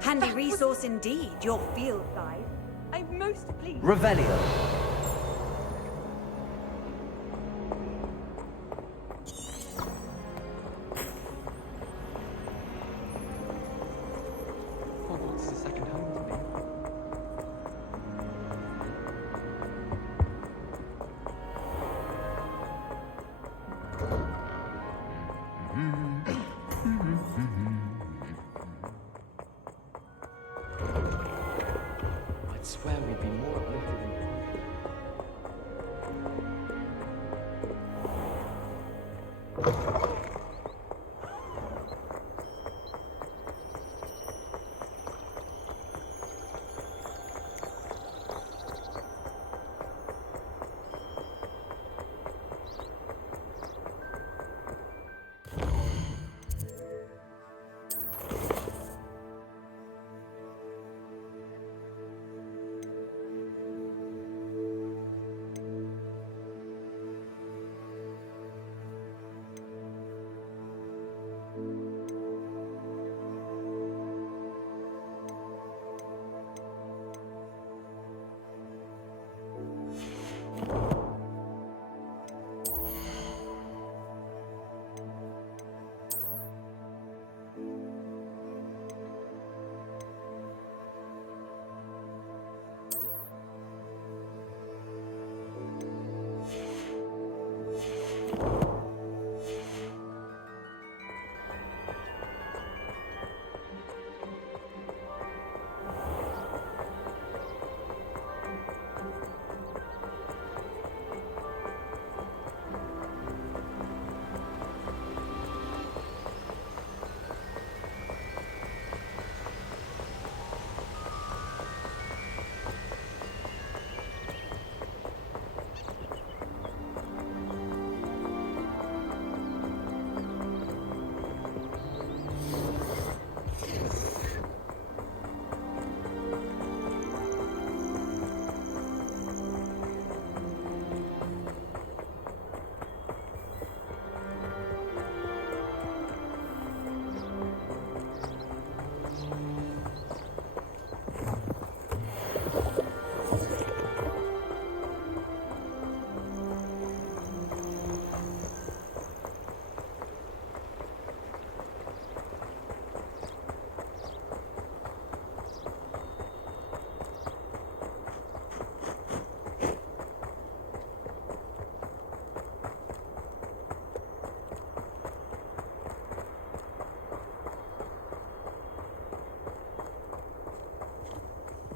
Handy resource indeed, your field guide. I'm most pleased. Revelio. Hogwarts is a second home to me. I'd swear we'd be more uplifted in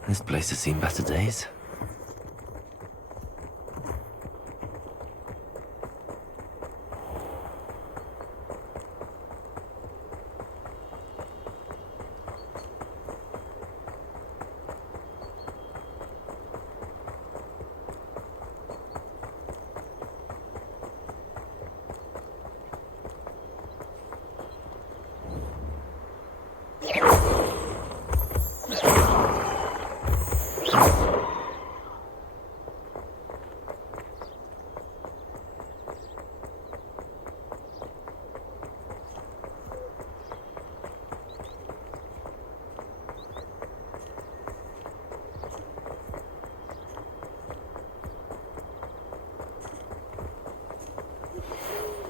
This place has seen better days.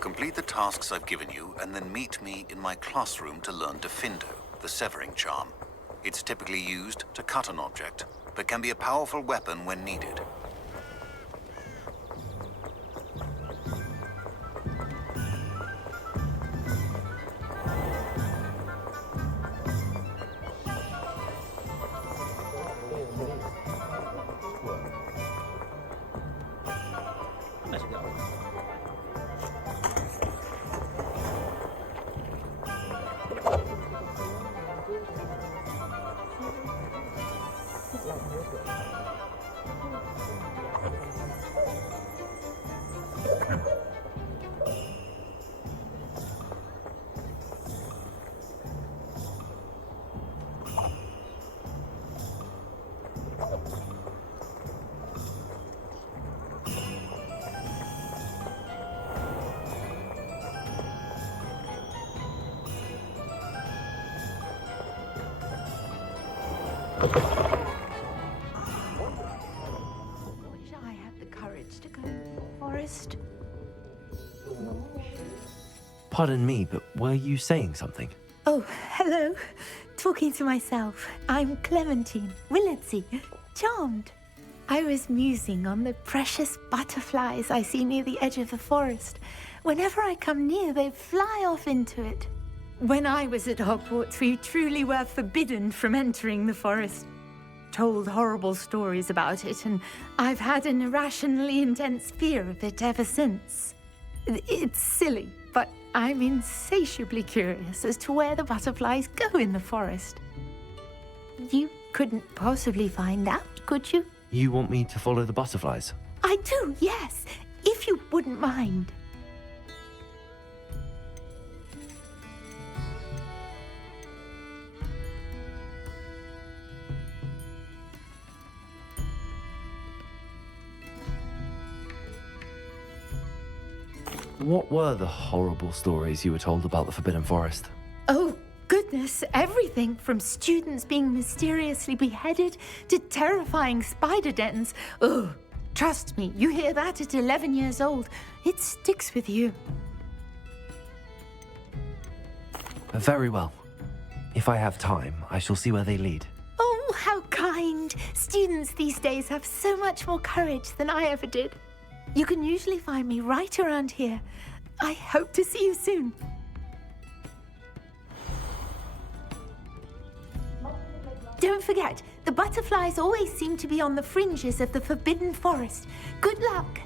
Complete the tasks I've given you, and then meet me in my classroom to learn Defindo, the severing charm. It's typically used to cut an object, but can be a powerful weapon when needed. Wish I had the courage to go into the forest. Pardon me, but were you saying something? Oh, hello. Talking to myself. I'm Clementine, Willardsey, charmed. I was musing on the precious butterflies I see near the edge of the forest. Whenever I come near, they fly off into it. When I was at Hogwarts, we truly were forbidden from entering the forest. Told horrible stories about it, and I've had an irrationally intense fear of it ever since. It's silly, but I'm insatiably curious as to where the butterflies go in the forest. You couldn't possibly find out, could you? You want me to follow the butterflies? I do, yes, if you wouldn't mind. What were the horrible stories you were told about the Forbidden Forest? Oh, goodness, everything from students being mysteriously beheaded to terrifying spider dens. Oh, trust me, you hear that at 11 years old, it sticks with you. Very well. If I have time, I shall see where they lead. Oh, how kind. Students these days have so much more courage than I ever did. You can usually find me right around here. I hope to see you soon. Don't forget, the butterflies always seem to be on the fringes of the Forbidden Forest. Good luck.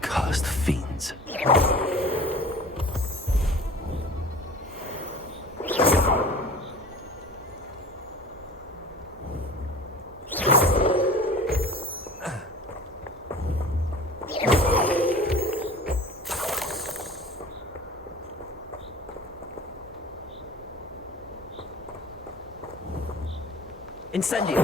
Cursed fiends. Incendio!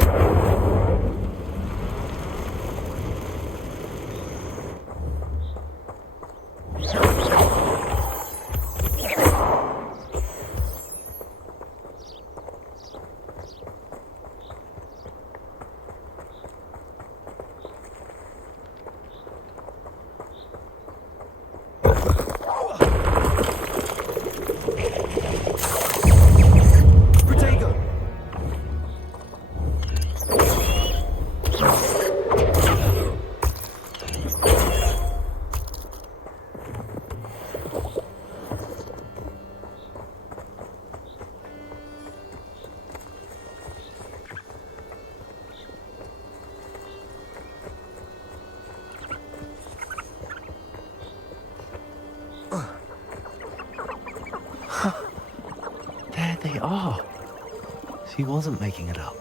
There they are. She wasn't making it up.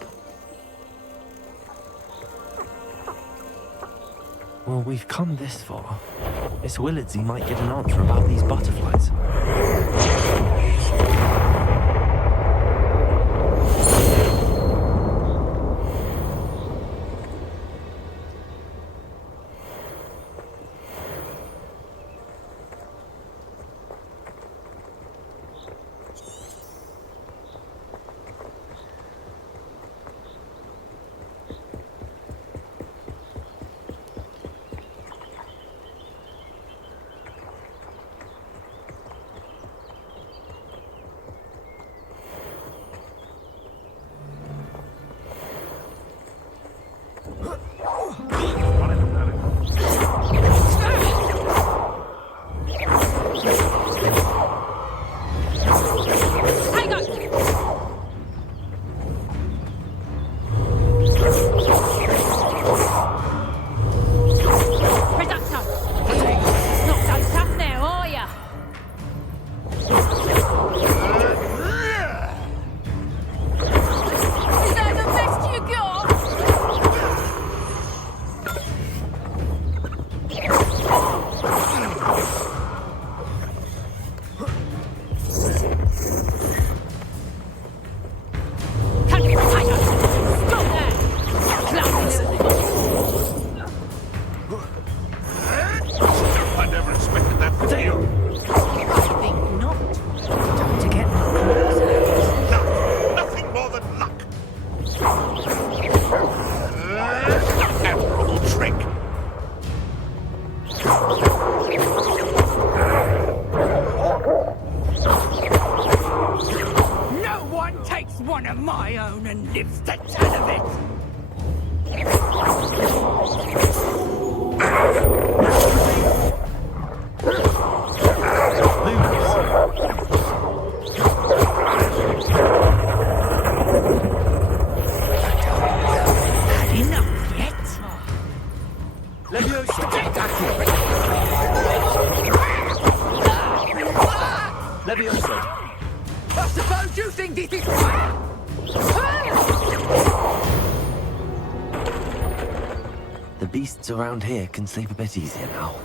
Well, we've come this far. Miss Willardsey might get an answer about these butterflies. The beasts around here can sleep a bit easier now.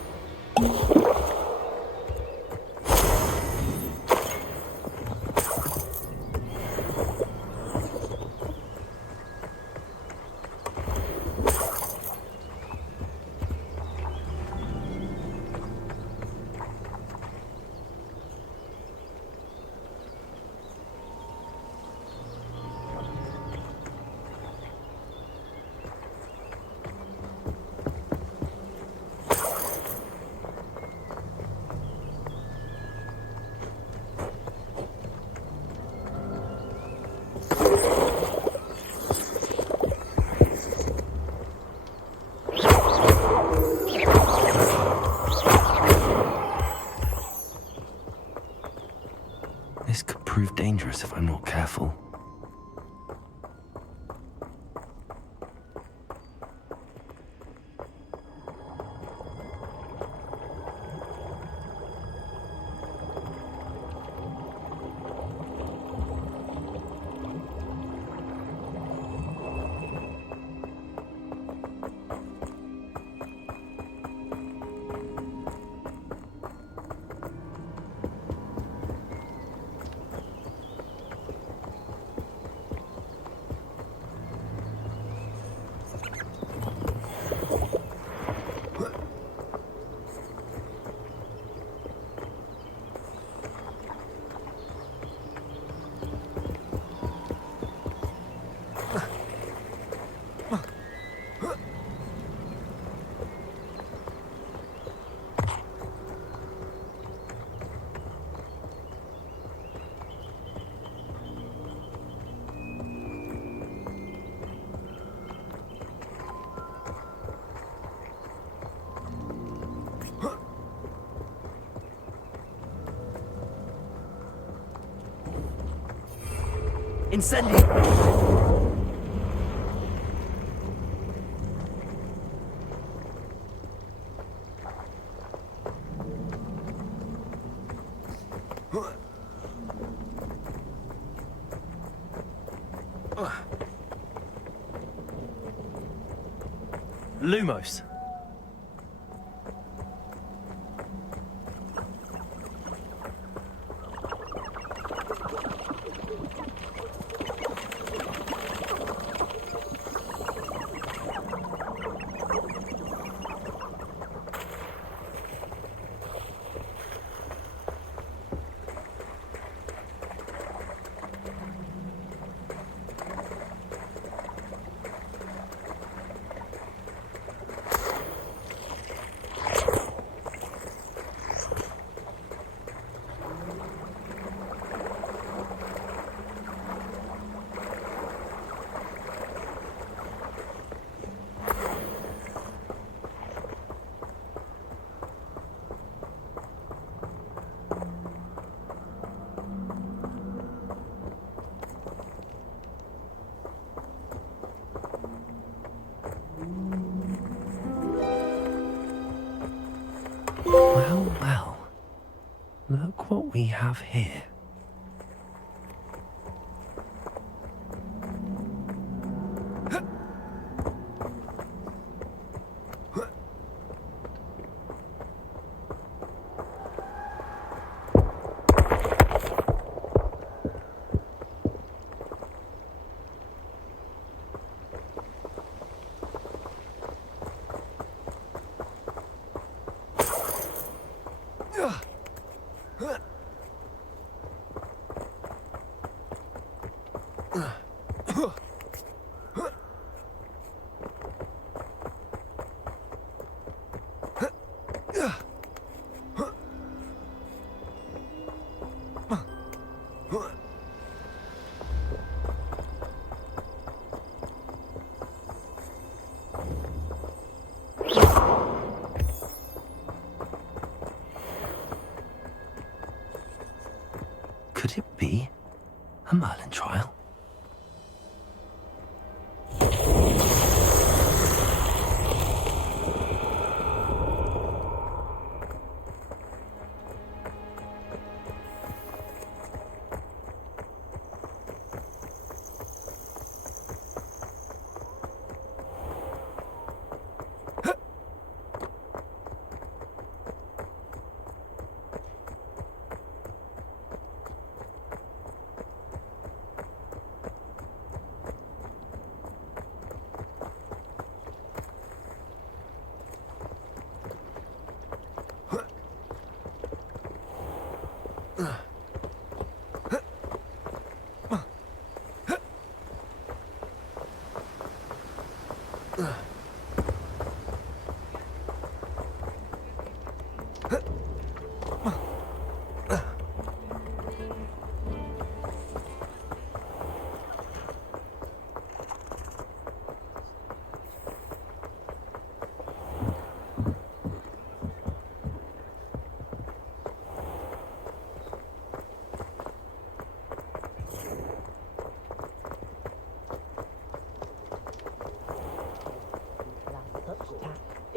dangerous if I'm not careful. Incendio! Lumos. Well, well. Look what we have here. Could it be a Merlin trial?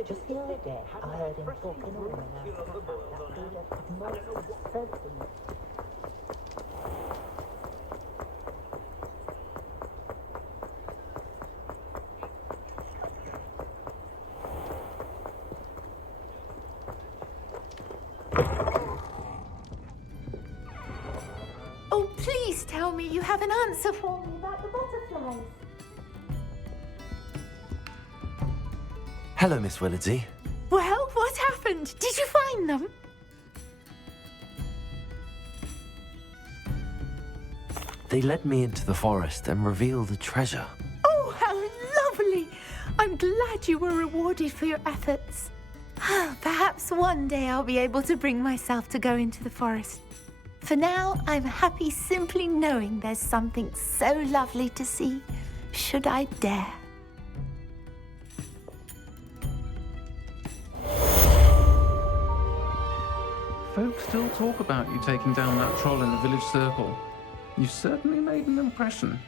Just the other day, I heard him talking to a woman out of that did a most absurd thing. Oh, please tell me you have an answer for me about the butterflies. Hello, Miss Willardsey. Well, what happened? Did you find them? They led me into the forest and revealed a treasure. Oh, how lovely! I'm glad you were rewarded for your efforts. Perhaps one day I'll be able to bring myself to go into the forest. For now, I'm happy simply knowing there's something so lovely to see, should I dare. Folks still talk about you taking down that troll in the village circle. You certainly made an impression.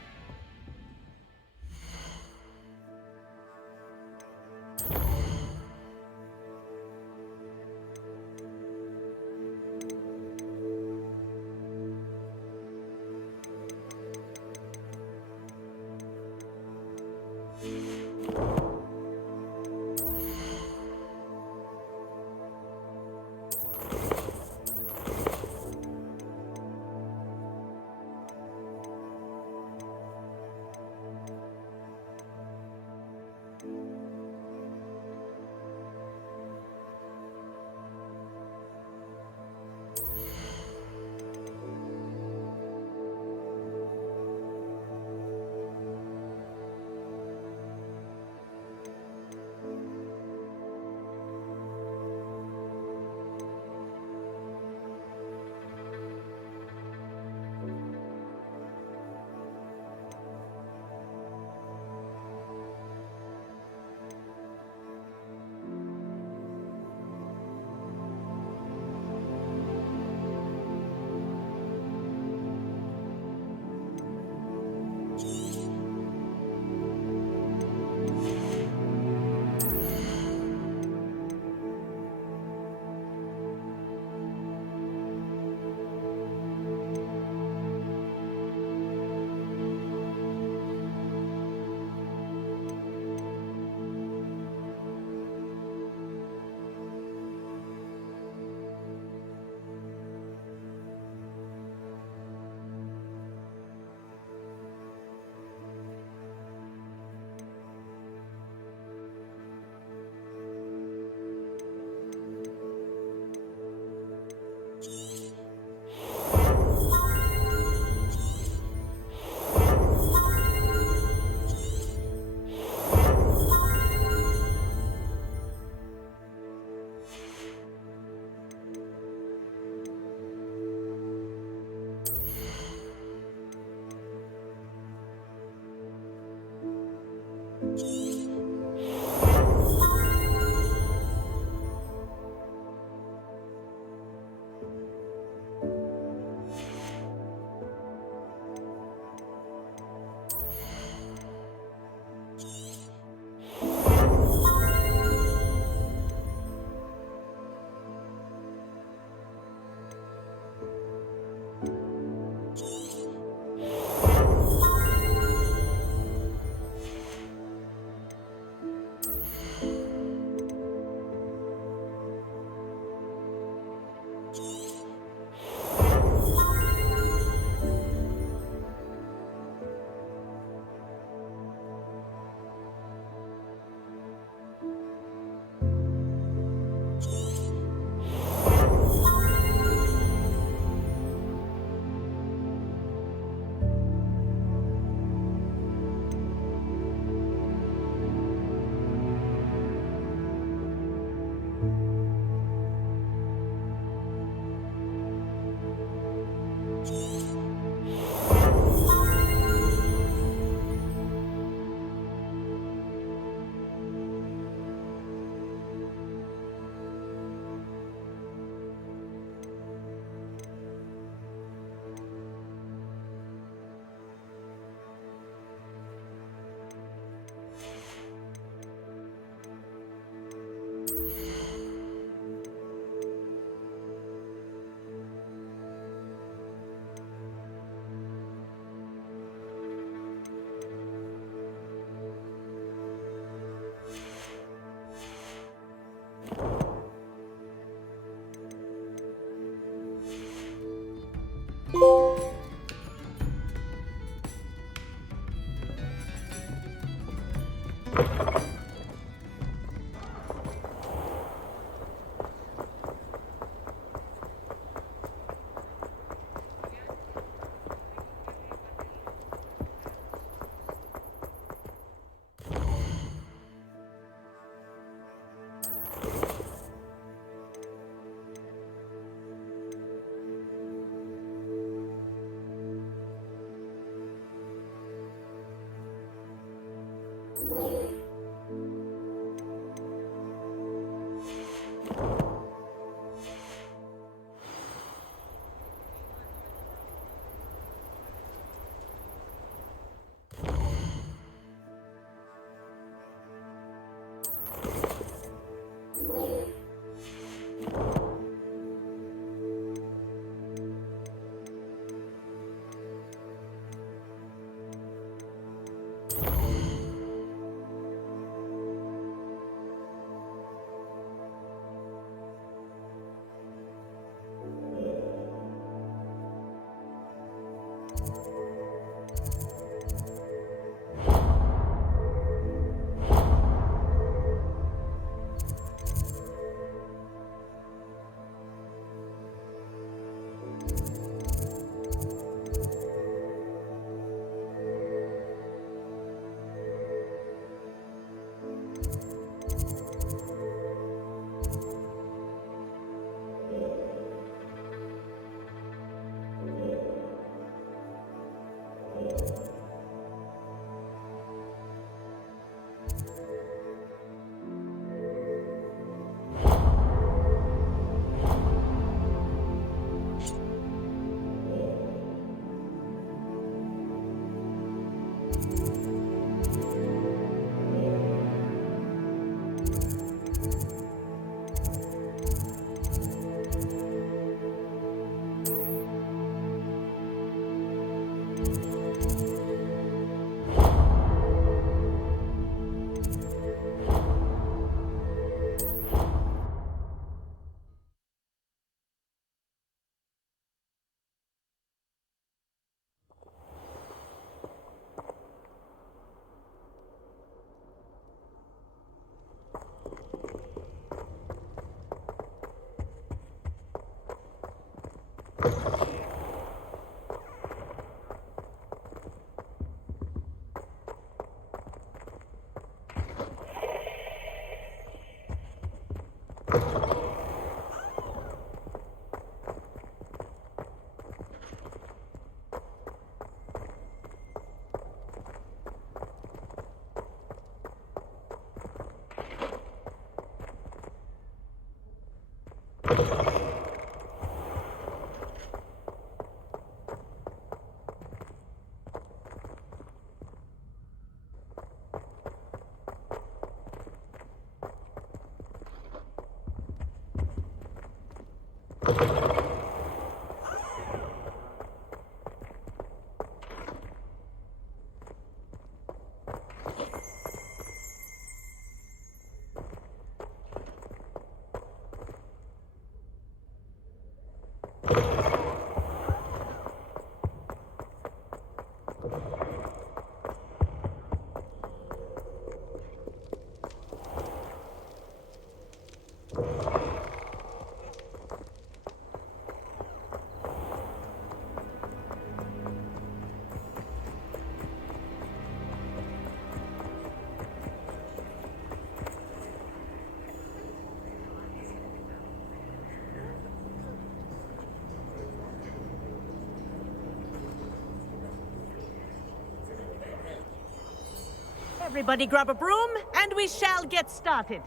Everybody grab a broom, and we shall get started.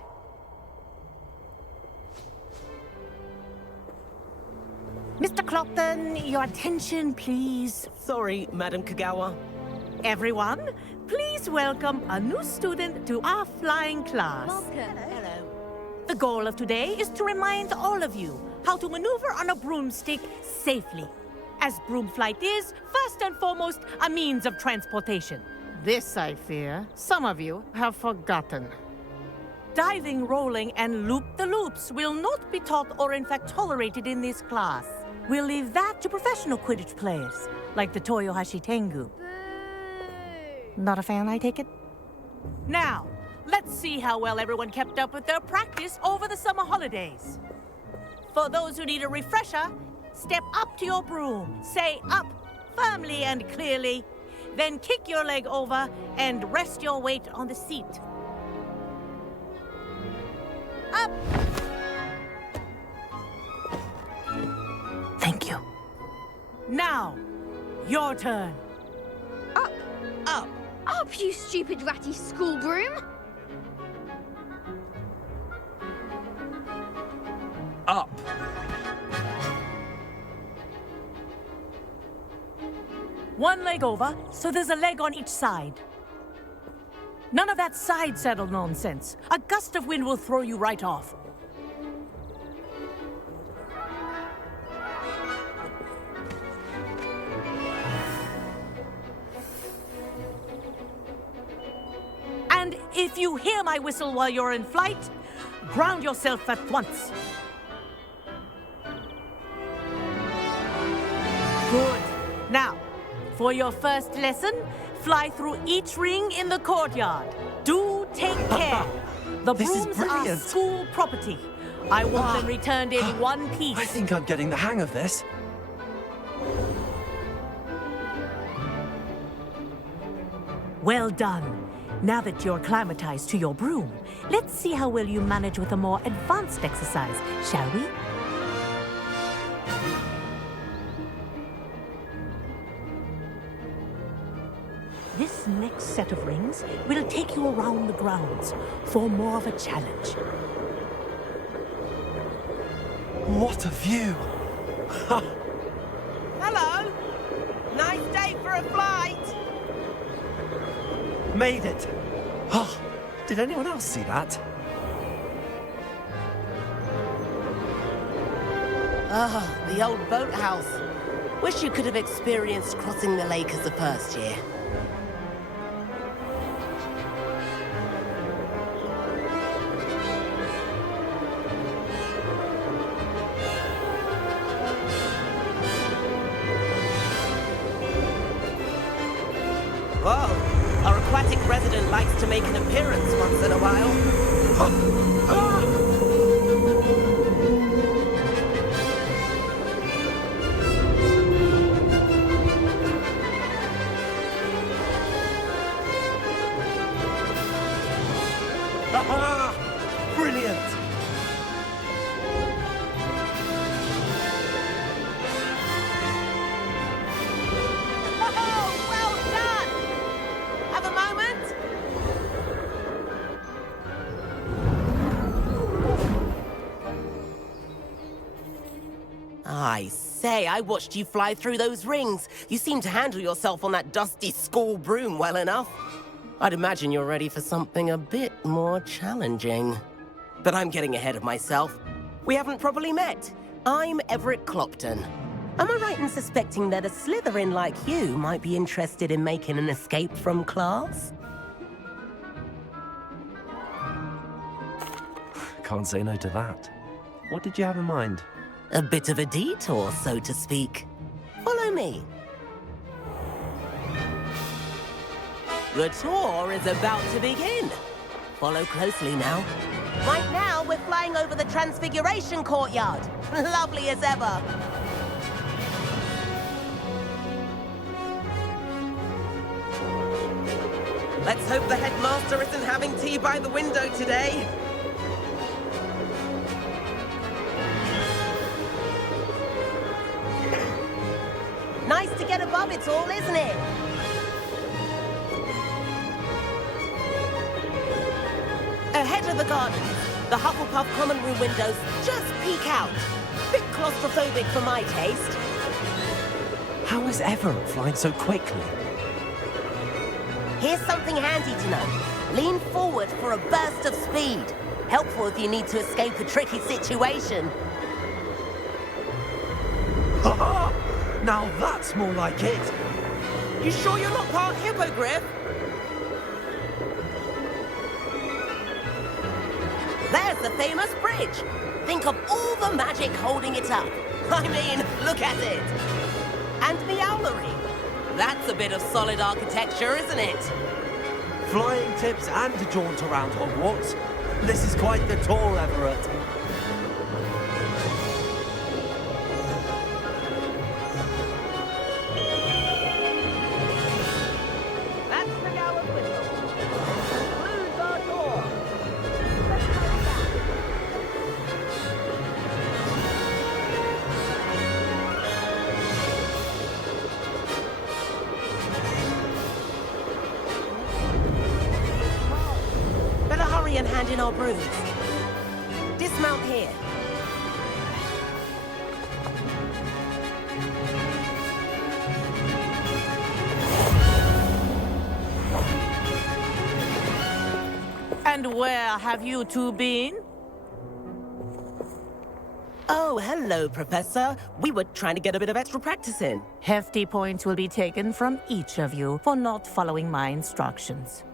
Mr. Clopton, your attention, please. Sorry, Madam Kagawa. Everyone, please welcome a new student to our flying class. Hello. The goal of today is to remind all of you how to maneuver on a broomstick safely, as broom flight is, first and foremost, a means of transportation. This, I fear, some of you have forgotten. Diving, rolling, and loop-the-loops will not be taught or in fact tolerated in this class. We'll leave that to professional Quidditch players, like the Toyohashi Tengu. Not a fan, I take it? Now, let's see how well everyone kept up with their practice over the summer holidays. For those who need a refresher, step up to your broom, say up firmly and clearly, then kick your leg over and rest your weight on the seat. Up! Thank you. Now, your turn. Up, Up. up, you stupid ratty school broom! Up! One leg over, so there's a leg on each side. None of that side saddle nonsense. A gust of wind will throw you right off. And if you hear my whistle while you're in flight, ground yourself at once. Good. Now, for your first lesson, fly through each ring in the courtyard. Do take care. The This is brooms are brilliant. school property. I want them returned in one piece. I think I'm getting the hang of this. Well done. Now that you're acclimatized to your broom, let's see how well you manage with a more advanced exercise, shall we? This next set of rings will take you around the grounds for more of a challenge. What a view! Hello. Nice day for a flight. Made it! Oh, did anyone else see that? Ah, the old boathouse. Wish you could have experienced crossing the lake as a first year. Whoa, our aquatic resident likes to make an appearance once in a while. Ah, brilliant! Oh, well done! Have a moment? I say, I watched you fly through those rings. You seem to handle yourself on that dusty school broom well enough. I'd imagine you're ready for something a bit more challenging. But I'm getting ahead of myself. We haven't properly met. I'm Everett Clopton. Am I right in suspecting that a Slytherin like you might be interested in making an escape from class? Can't say no to that. What did you have in mind? A bit of a detour, so to speak. Follow me. The tour is about to begin. Follow closely now. Right now, we're flying over the Transfiguration Courtyard. Lovely as ever. Let's hope the headmaster isn't having tea by the window today. Nice to get above it all, isn't it? Ahead of the garden, the Hufflepuff common room windows just peek out. Bit claustrophobic for my taste. How is Everett flying so quickly? Here's something handy to know. Lean forward for a burst of speed. Helpful if you need to escape a tricky situation. Ha-ha! Now that's more like it! You sure you're not part hippogriff? There's the famous bridge. Think of all the magic holding it up. I mean, look at it. And the owlery. That's a bit of solid architecture, isn't it? Flying tips and a jaunt around Hogwarts. This is quite the tour, Everett. That's the Gower's whistle. Concludes our tour. Better hurry and hand in our brooms. Dismount here. And where have you two been? Oh, hello, Professor. We were trying to get a bit of extra practice in. Hefty points will be taken from each of you for not following my instructions.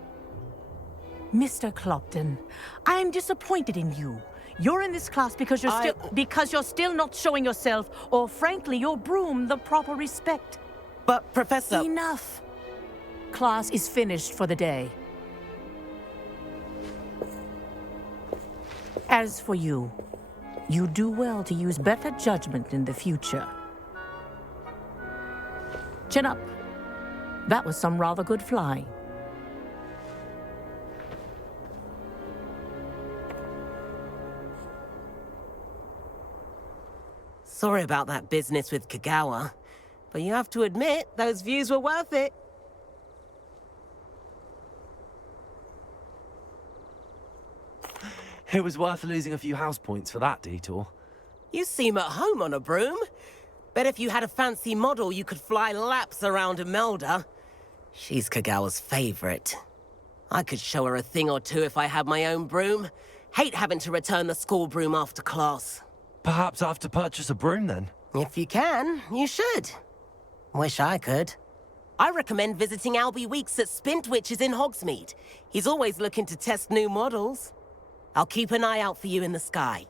Mr. Clopton, I'm disappointed in you. You're in this class because you're still not showing yourself, or frankly, your broom the proper respect. But, Professor... Enough. Class is finished for the day. As for you, you do well to use better judgment in the future. Chin up. That was some rather good flying. Sorry about that business with Kagawa, but you have to admit, those views were worth it. It was worth losing a few house points for that detour. You seem at home on a broom. Bet if you had a fancy model, you could fly laps around Imelda. She's Kagawa's favorite. I could show her a thing or two if I had my own broom. Hate having to return the school broom after class. Perhaps I have to purchase a broom then? If you can, you should. Wish I could. I recommend visiting Albie Weeks at Spintwitches in Hogsmeade. He's always looking to test new models. I'll keep an eye out for you in the sky.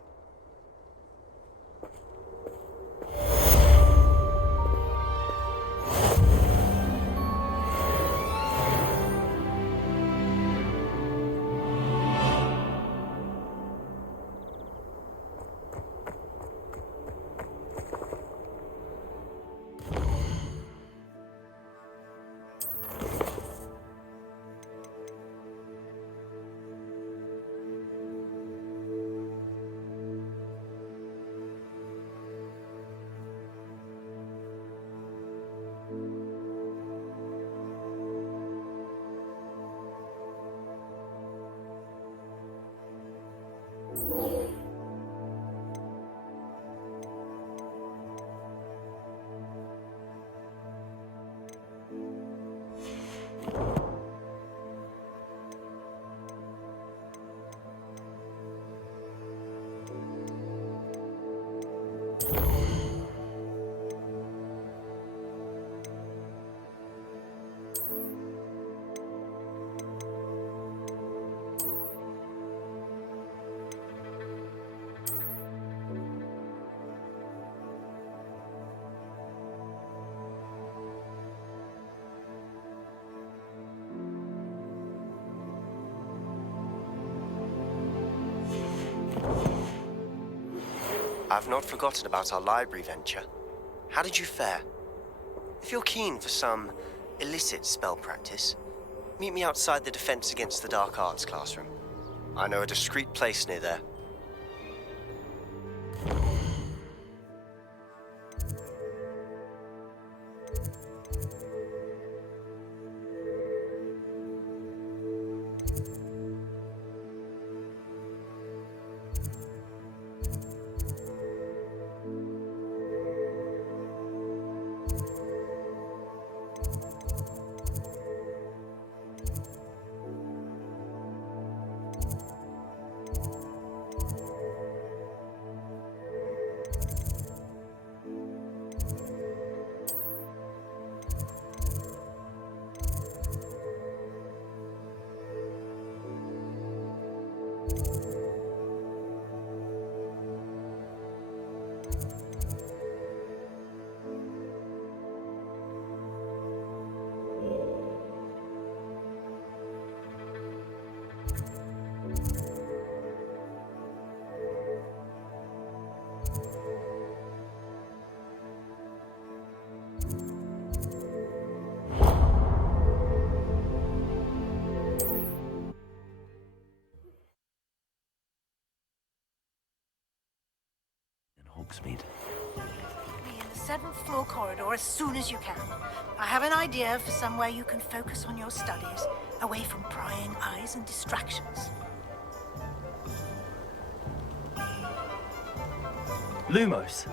I've not forgotten about our library venture. How did you fare? If you're keen for some illicit spell practice, meet me outside the Defense Against the Dark Arts classroom. I know a discreet place near there. Hogsmeade? Be in the 7th floor corridor as soon as you can. I have an idea for somewhere you can focus on your studies, away from prying eyes and distractions. Lumos.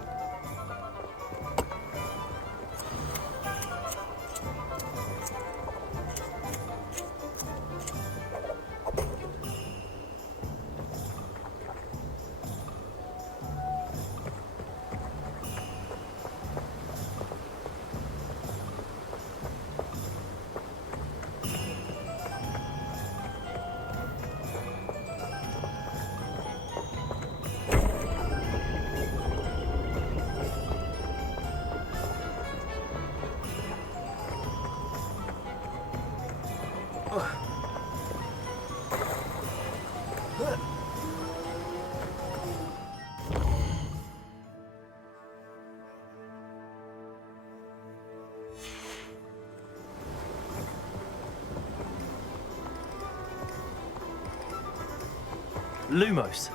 Lumos.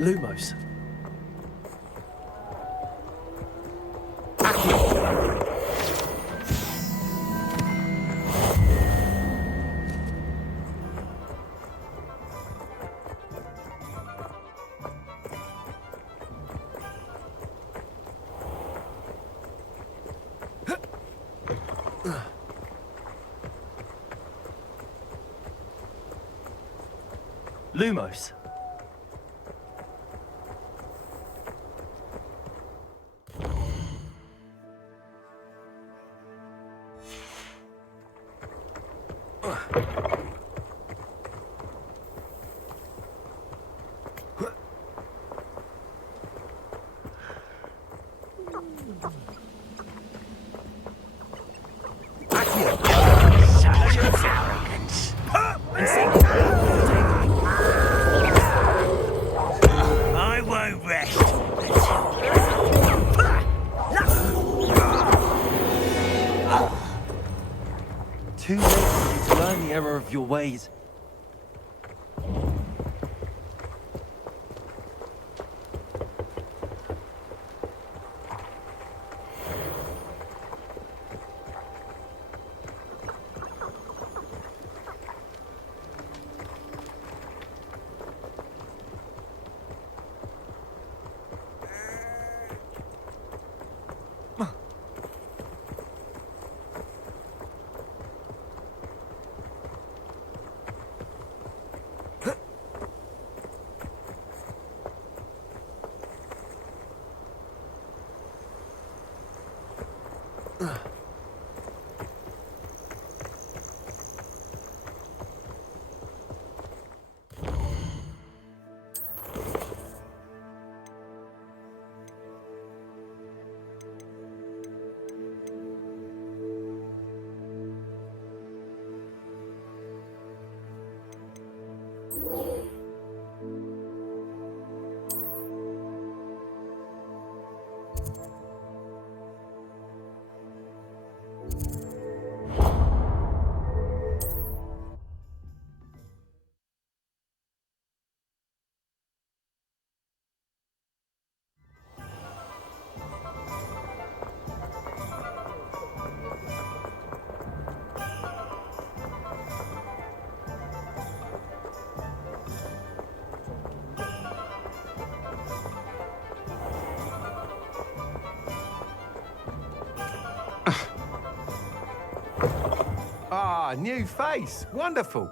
Lumos. Lumos. I won't rest. Too late for you to learn the error of your ways. Ah, new face. Wonderful.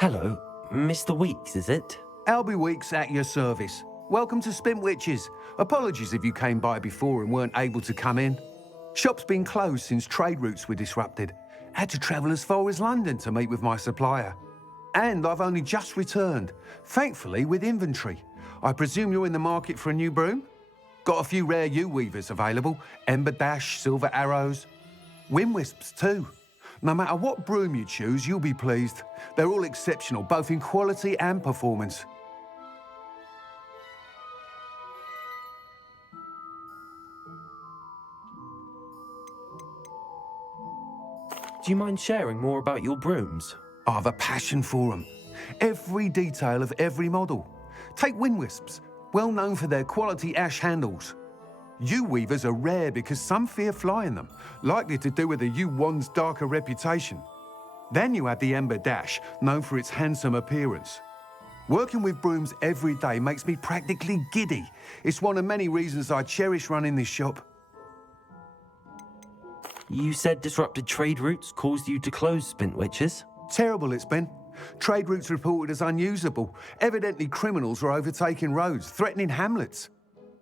Hello, Mr. Weeks, is it? Albie Weeks at your service. Welcome to Spintwitches. Apologies if you came by before and weren't able to come in. Shop's been closed since trade routes were disrupted. Had to travel as far as London to meet with my supplier. And I've only just returned, thankfully with inventory. I presume you're in the market for a new broom? Got a few rare yew-weavers available. Ember Dash, Silver Arrows. Wind Wisps too. No matter what broom you choose, you'll be pleased. They're all exceptional, both in quality and performance. Do you mind sharing more about your brooms? I've a passion for them. Every detail of every model. Take Wind Wisps, well known for their quality ash handles. Yew weavers are rare because some fear flying them, likely to do with the yew wand's darker reputation. Then you have the Ember Dash, known for its handsome appearance. Working with brooms every day makes me practically giddy. It's one of many reasons I cherish running this shop. You said disrupted trade routes caused you to close Spintwitches? Terrible it's been. Trade routes reported as unusable. Evidently criminals are overtaking roads, threatening hamlets.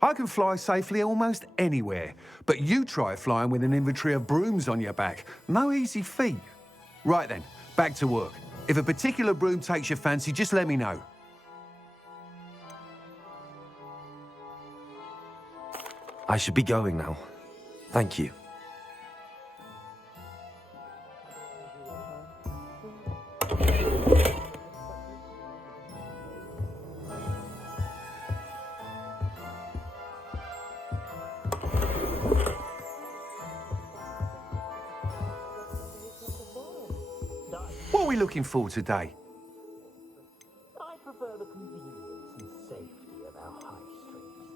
I can fly safely almost anywhere, but you try flying with an inventory of brooms on your back. No easy feat. Right then, back to work. If a particular broom takes your fancy, just let me know. I should be going now. Thank you. What are we looking for today? I prefer the convenience and safety of our high streets.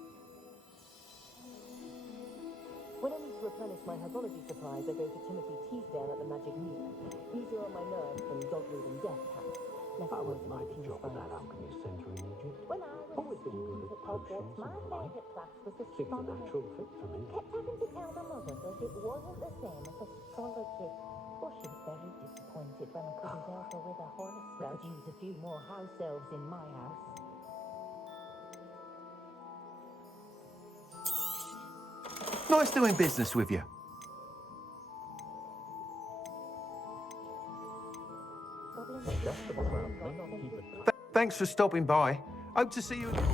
When I need to replenish my herbology supplies, I go to Timothy Teasdale at the Magic Mead. Easier on my nerves than dogwood and death cap. Less I wouldn't mind a job at that alchemist centre in Egypt. When I was Always been good at at Hogwarts, potions my and the like. favourite class was Seems a natural fit for me. Kept having to tell my mother that it wasn't the same as astrology. Well, she was very disappointed. it when I couldn't help her with a horoscope. I could use a few more house elves in my house. Nice doing business with you. Thanks for stopping by. Hope to see you again.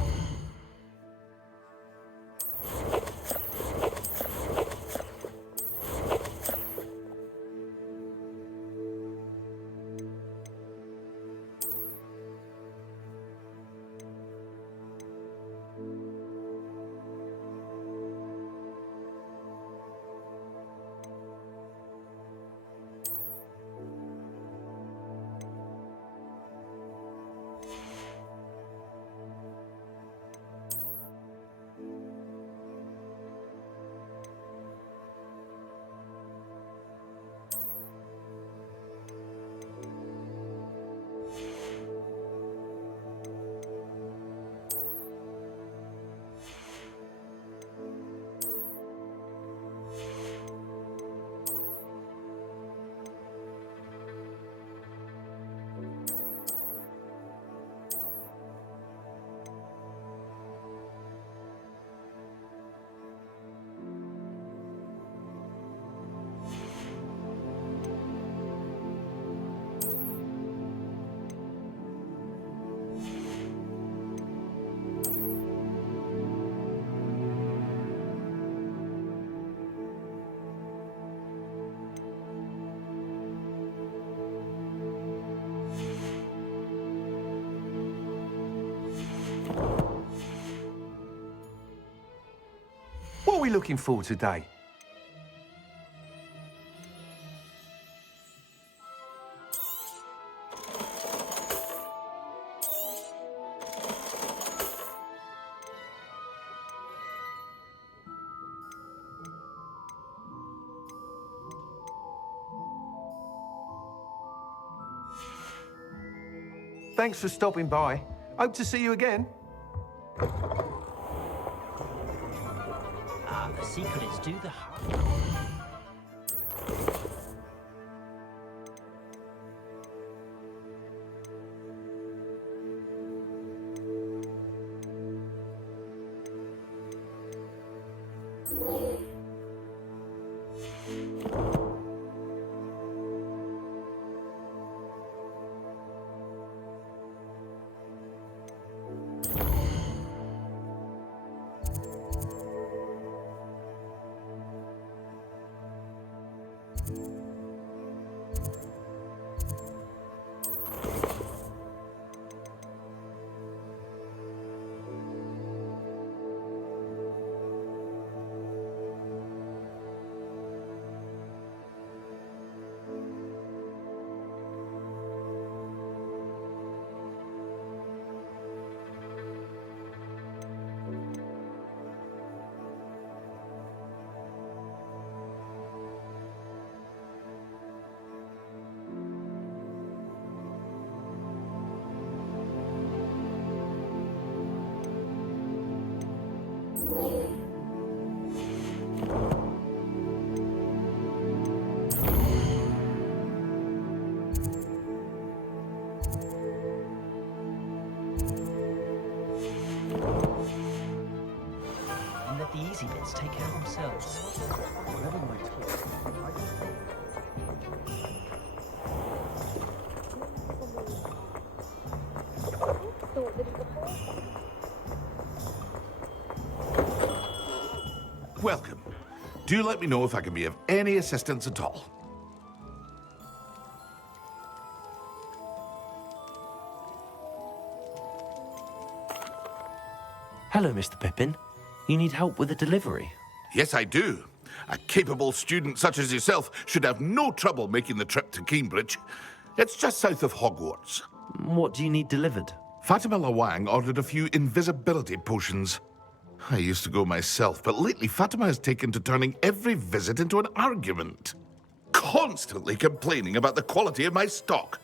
What are we looking for today? Thanks for stopping by. Hope to see you again. The secret is do the easy bits take care of themselves. Welcome. Do let me know if I can be of any assistance at all. Hello, Mr. Pippin. You need help with a delivery? Yes, I do. A capable student such as yourself should have no trouble making the trip to Cambridge. It's just south of Hogwarts. What do you need delivered? Fatima Lawang ordered a few invisibility potions. I used to go myself, but lately Fatima has taken to turning every visit into an argument. Constantly complaining about the quality of my stock.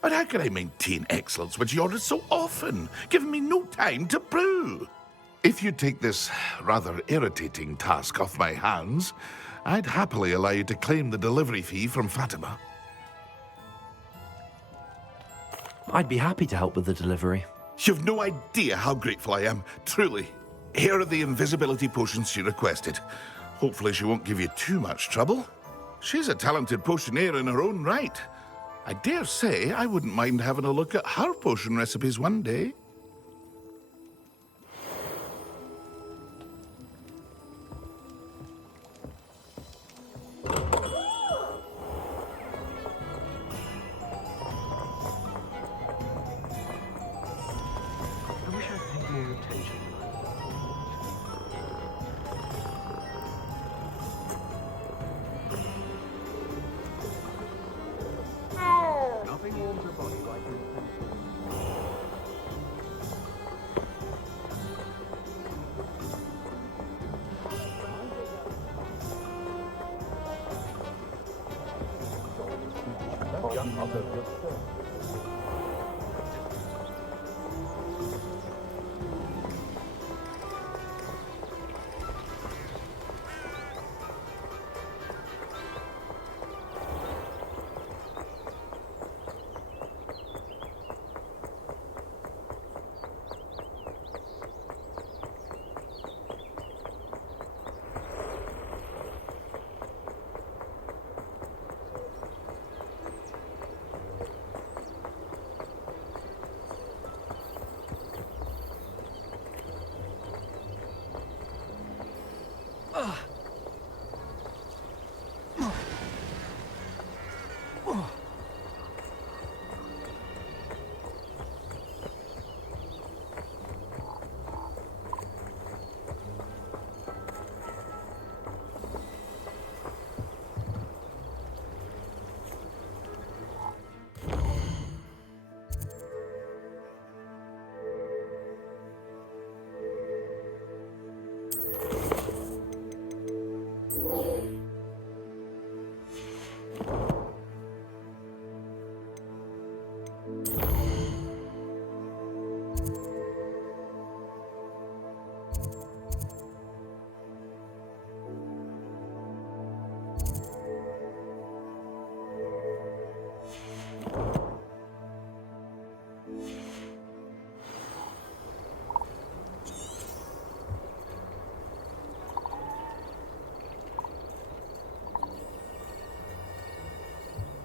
But how can I maintain excellence when she orders so often, giving me no time to brew? If you take this rather irritating task off my hands, I'd happily allow you to claim the delivery fee from Fatima. I'd be happy to help with the delivery. You've no idea how grateful I am, truly. Here are the invisibility potions she requested. Hopefully she won't give you too much trouble. She's a talented potioneer in her own right. I dare say I wouldn't mind having a look at her potion recipes one day. I wish I'd paid more attention. Nothing warms a body like an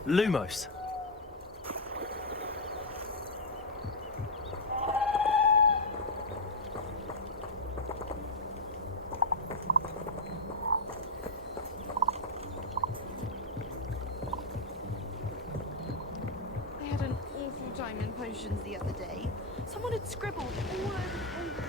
Lumos. I had an awful time in potions the other day. Someone had scribbled all over the table.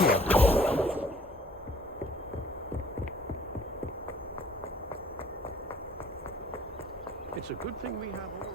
here. It's a good thing we have all.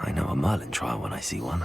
I know a Merlin trial when I see one.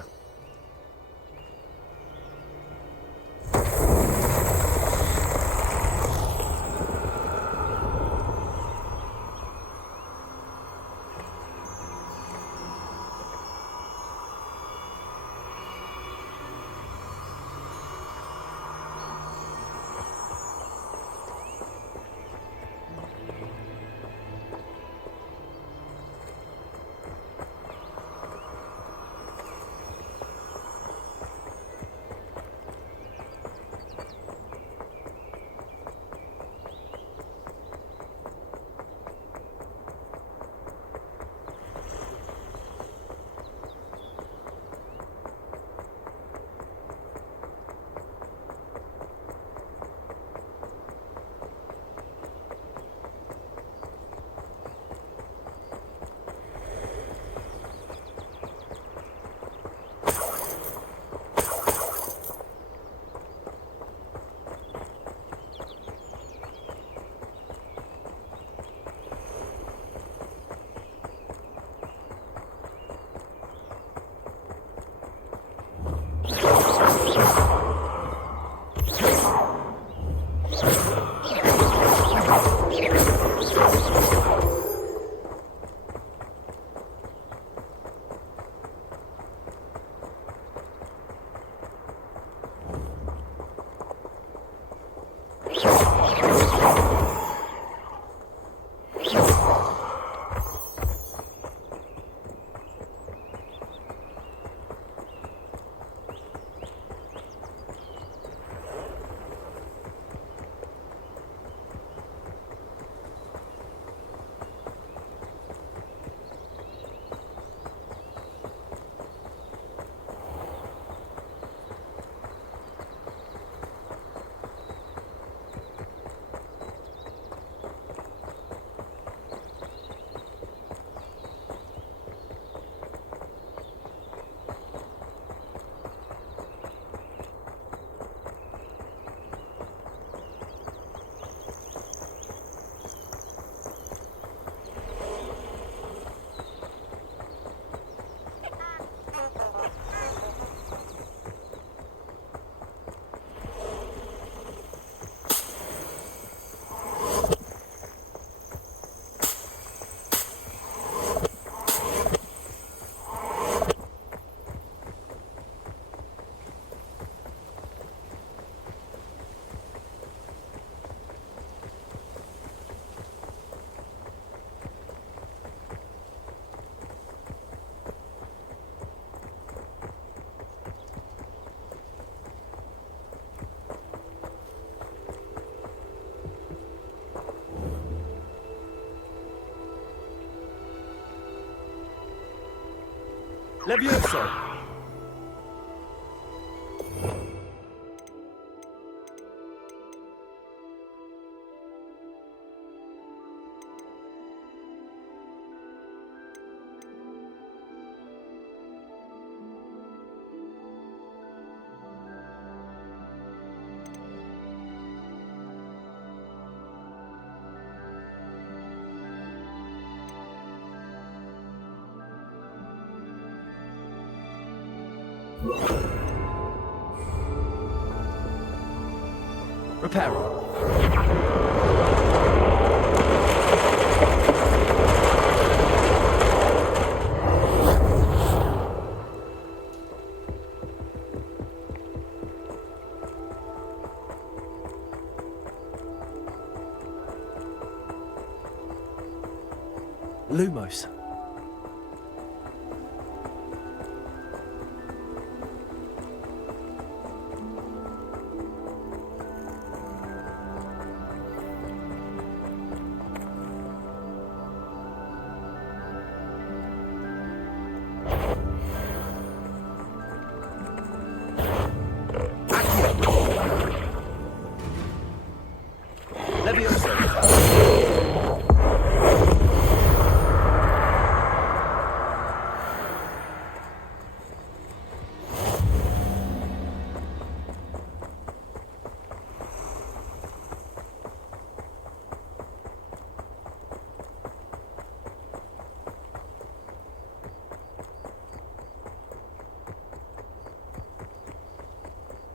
Levioso! Reparo. Lumos.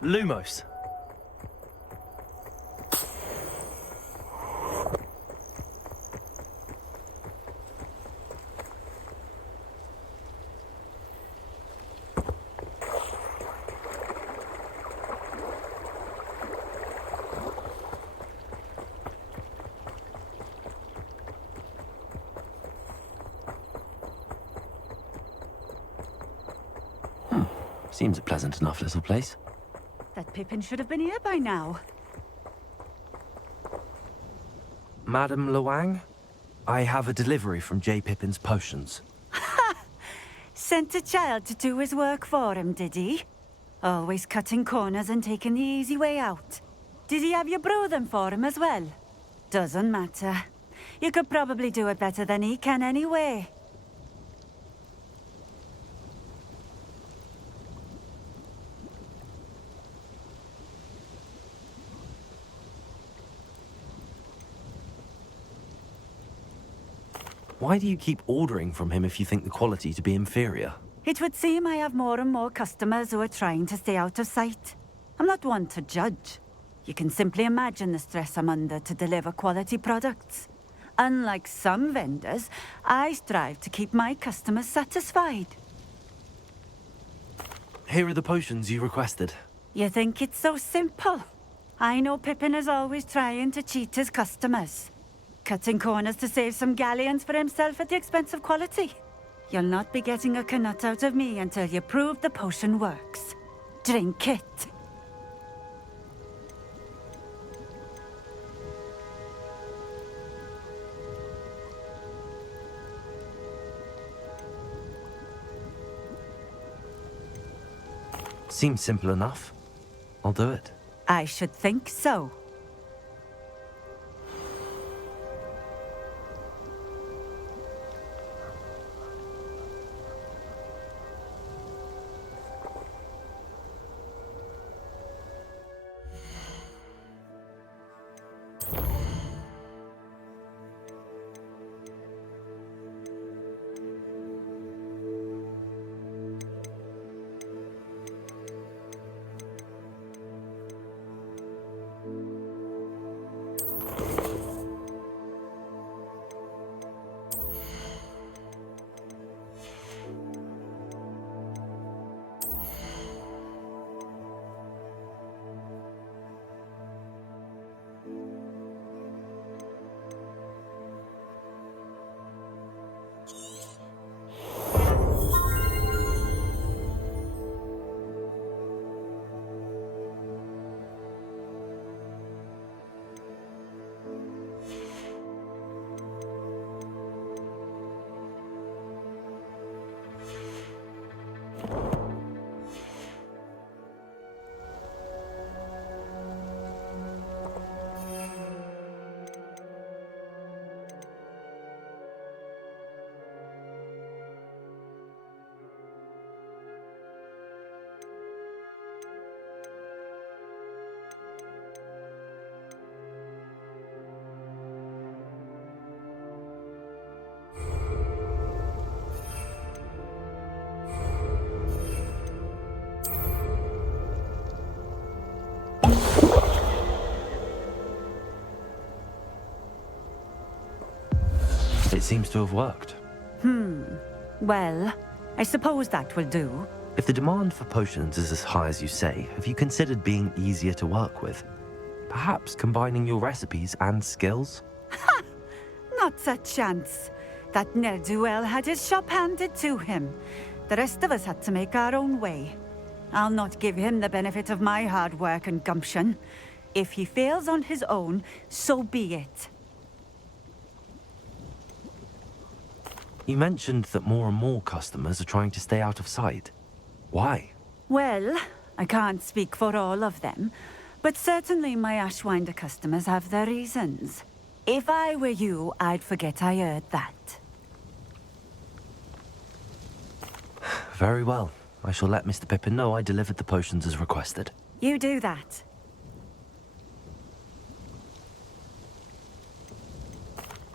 Lumos. Seems a pleasant enough little place. That Pippin should have been here by now. Madam Luang, I have a delivery from J. Pippin's potions. Sent a child to do his work for him, did he? Always cutting corners and taking the easy way out. Did he have you brew them for him as well? Doesn't matter. You could probably do it better than he can anyway. Why do you keep ordering from him if you think the quality to be inferior? It would seem I have more and more customers who are trying to stay out of sight. I'm not one to judge. You can simply imagine the stress I'm under to deliver quality products. Unlike some vendors, I strive to keep my customers satisfied. Here are the potions you requested. You think it's so simple? I know Pippin is always trying to cheat his customers. Cutting corners to save some galleons for himself at the expense of quality. You'll not be getting a canut out of me until you prove the potion works. Drink it. Seems simple enough. I'll do it. I should think so. It seems to have worked. Well, I suppose that will do. If the demand for potions is as high as you say, have you considered being easier to work with? Perhaps combining your recipes and skills? Not a chance. That ne'er-do-well had his shop handed to him. The rest of us had to make our own way. I'll not give him the benefit of my hard work and gumption. If he fails on his own, so be it. You mentioned that more and more customers are trying to stay out of sight. Why? Well, I can't speak for all of them, but certainly my Ashwinder customers have their reasons. If I were you, I'd forget I heard that. Very well. I shall let Mr. Pippin know I delivered the potions as requested. You do that.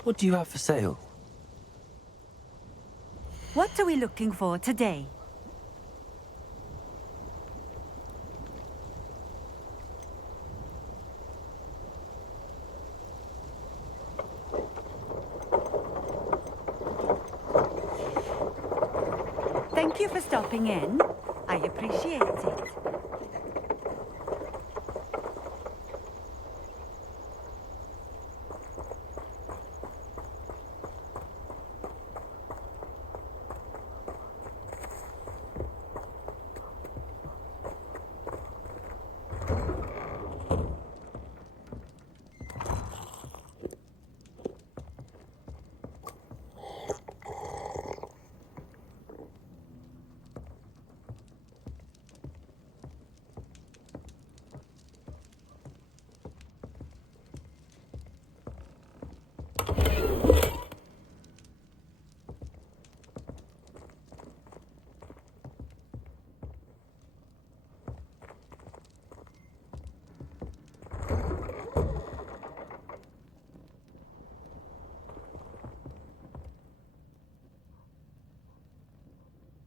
What do you have for sale? What are we looking for today? Thank you for stopping in. I appreciate it.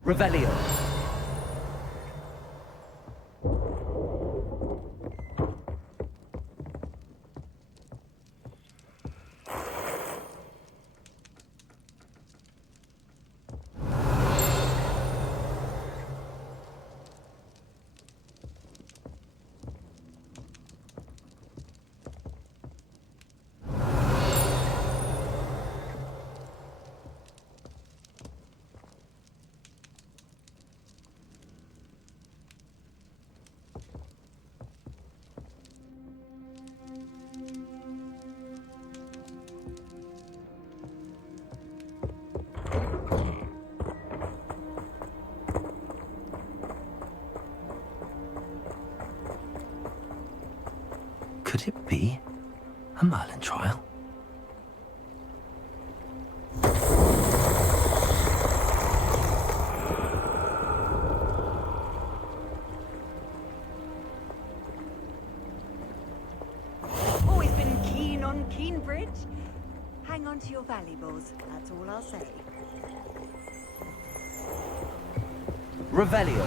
Revelio. Could it be a Merlin trial? Always been keen on Keenbridge. Hang on to your valuables, that's all I'll say. Revelio.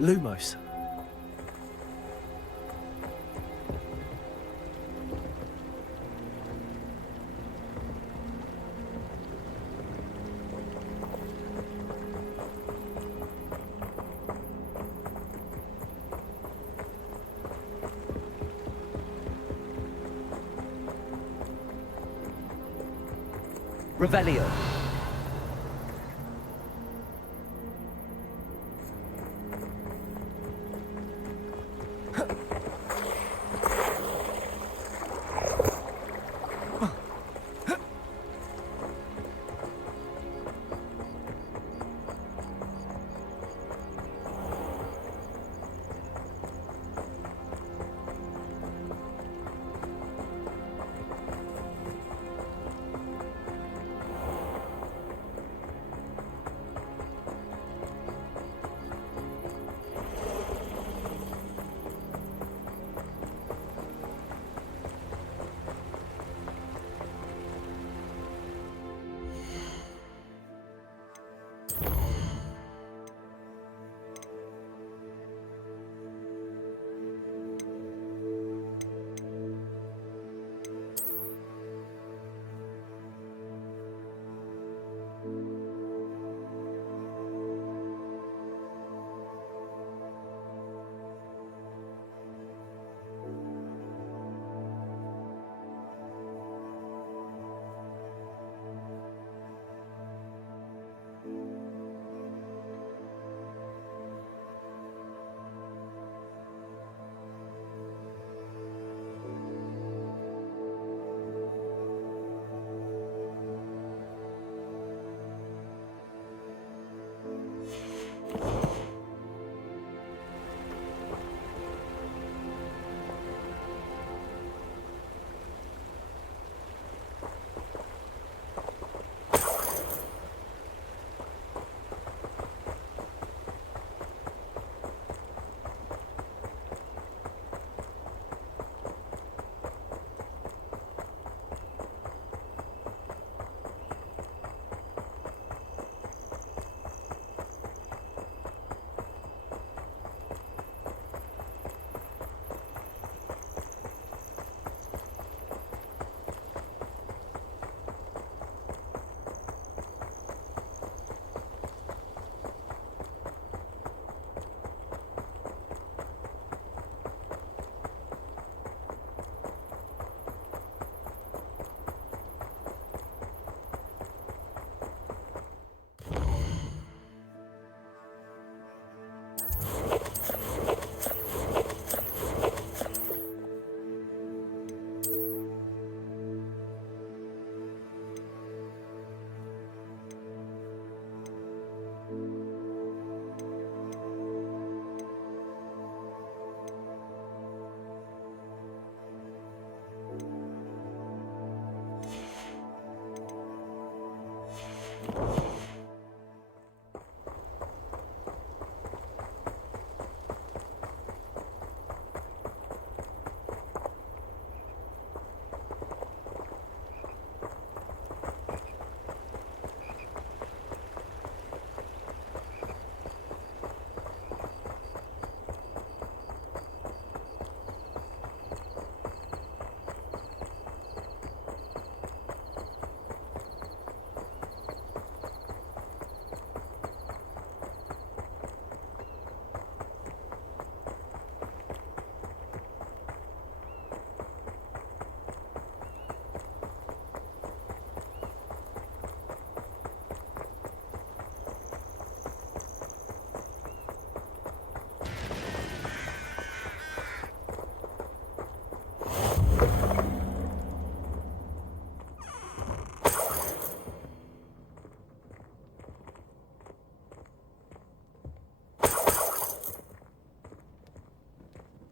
Lumos. Revelio.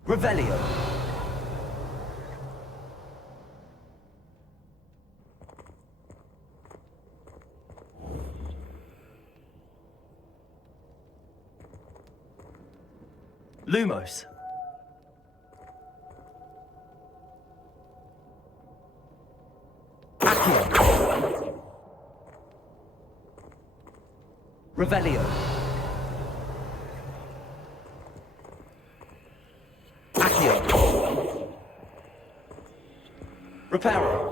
Revelio. Lumos. Accio. Revelio. Accio. Reparo.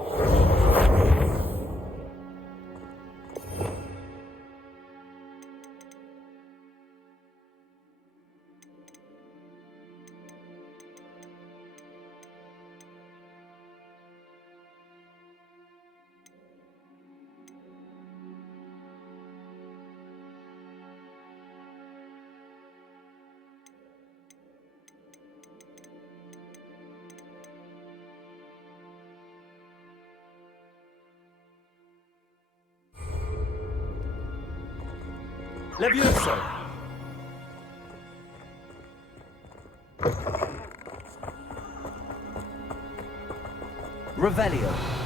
Levioso. Revelio.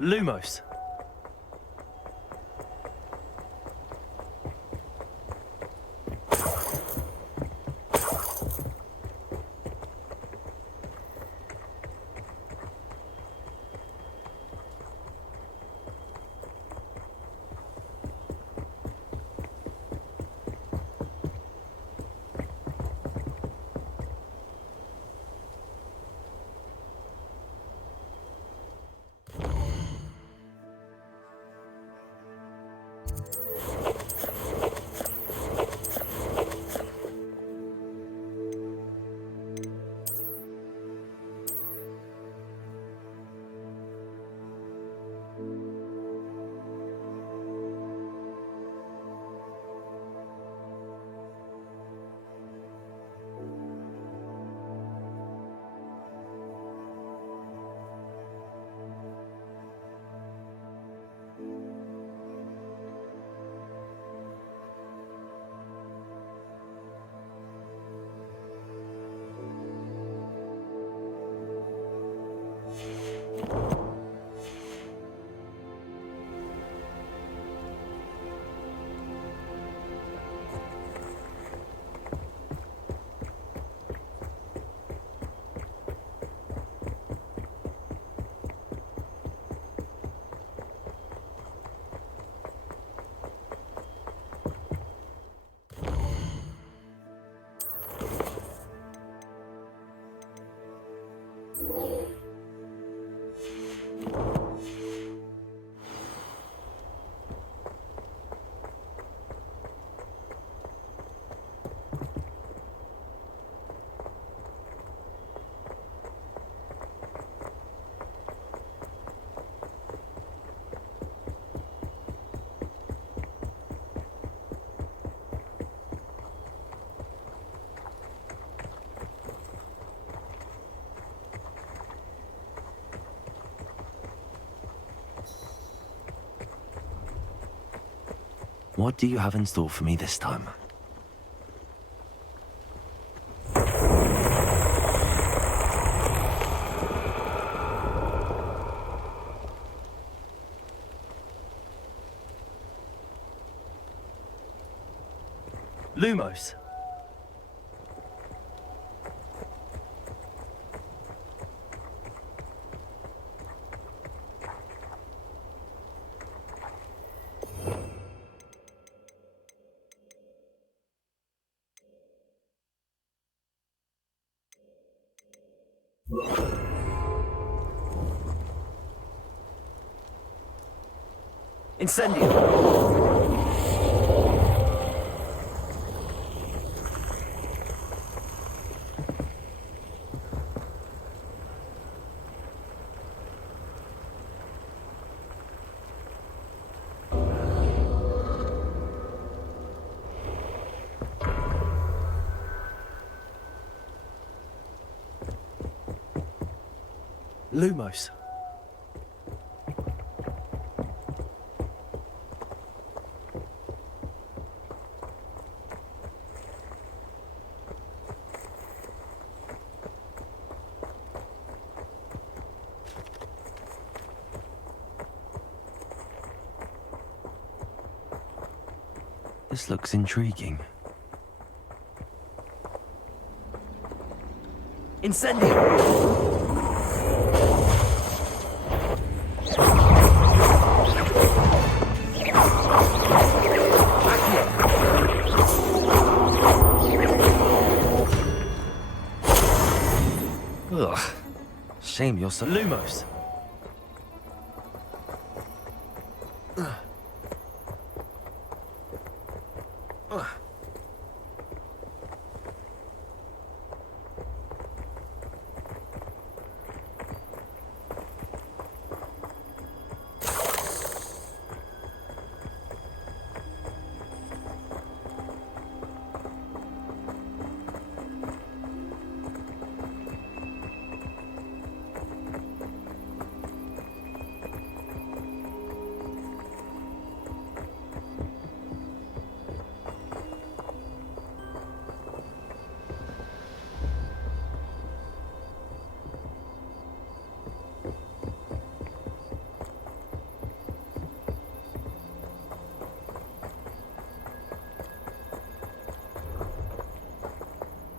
Lumos. What do you have in store for me this time? Lumos. Incendio. Lumos. This looks intriguing. Incendio! Ugh. Shame you're so... Lumos!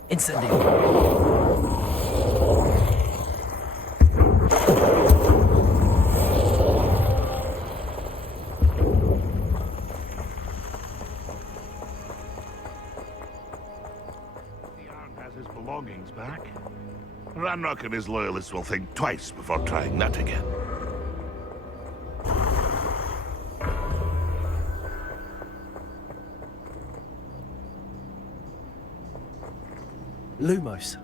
Incendio. Has his belongings back. Ranrock and his loyalists will think twice before trying that again. Lumos.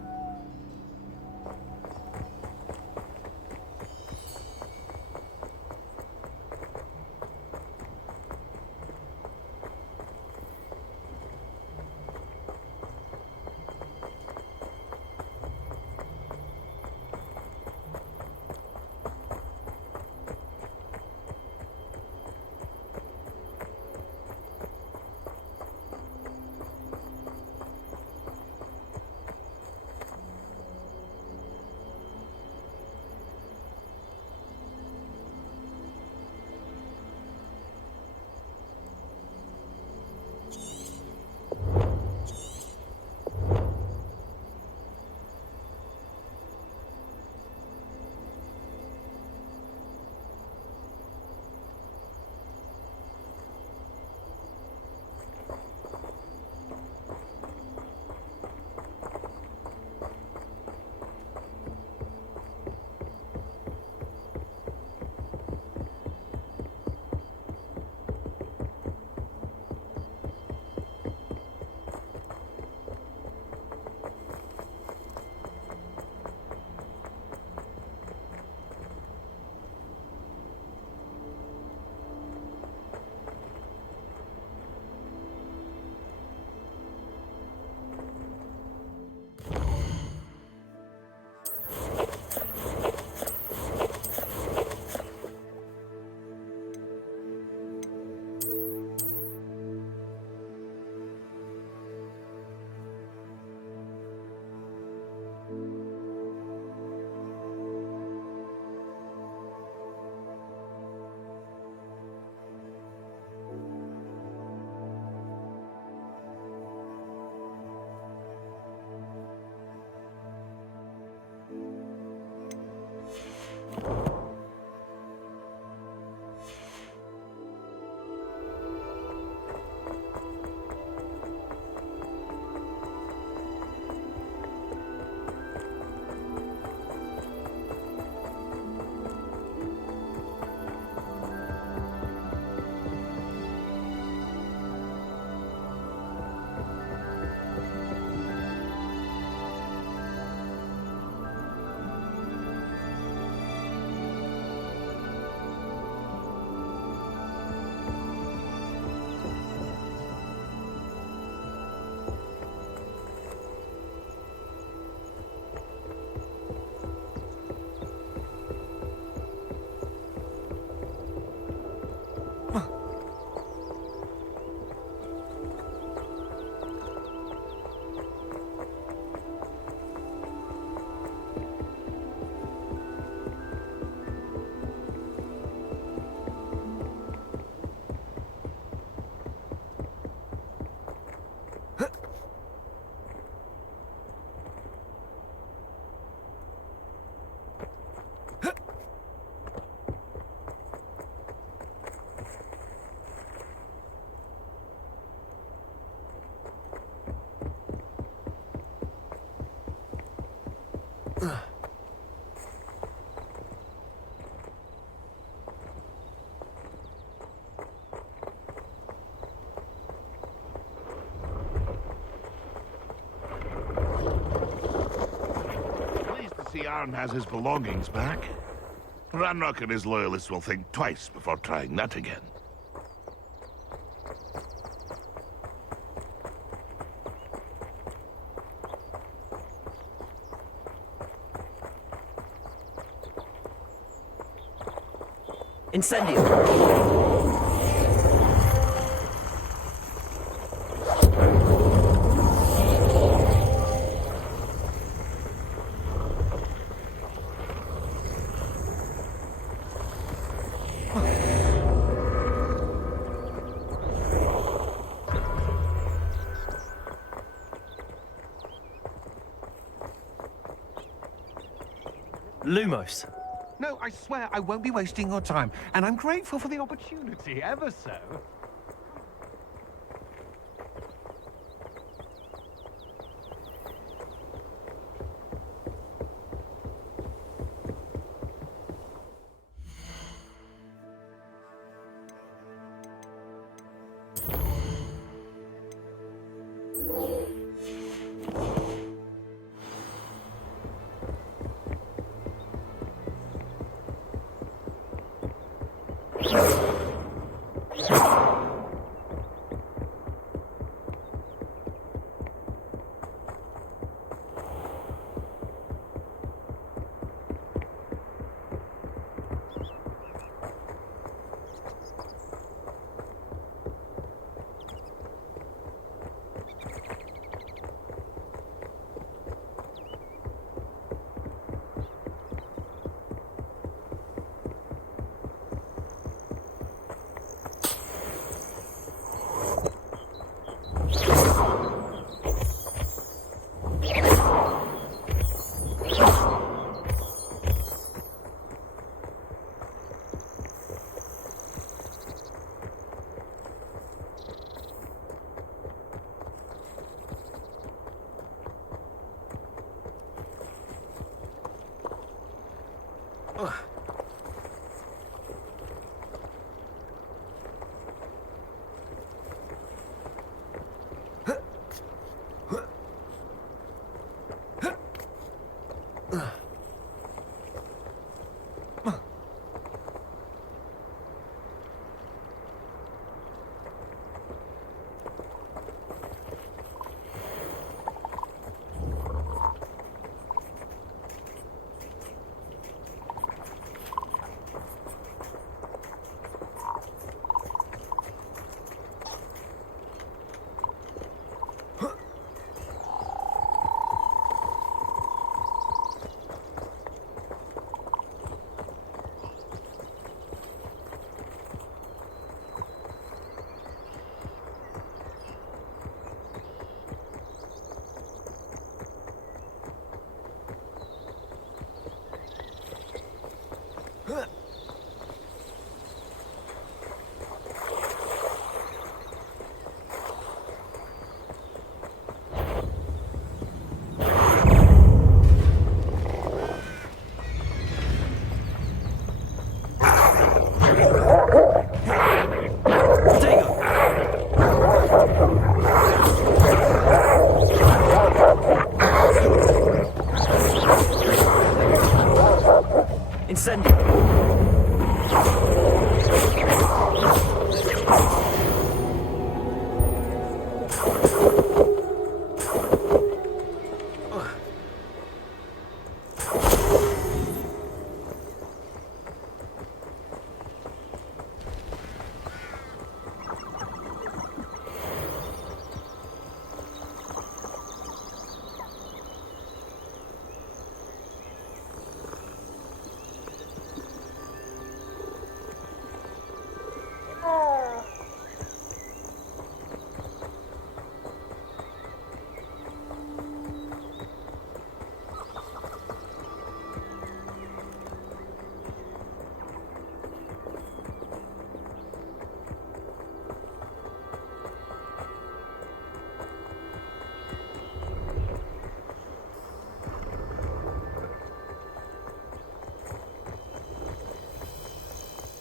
Arn has his belongings back. Ranrock and his loyalists will think twice before trying that again. Incendio! Lumos. No, I swear I won't be wasting your time, and I'm grateful for the opportunity, ever so.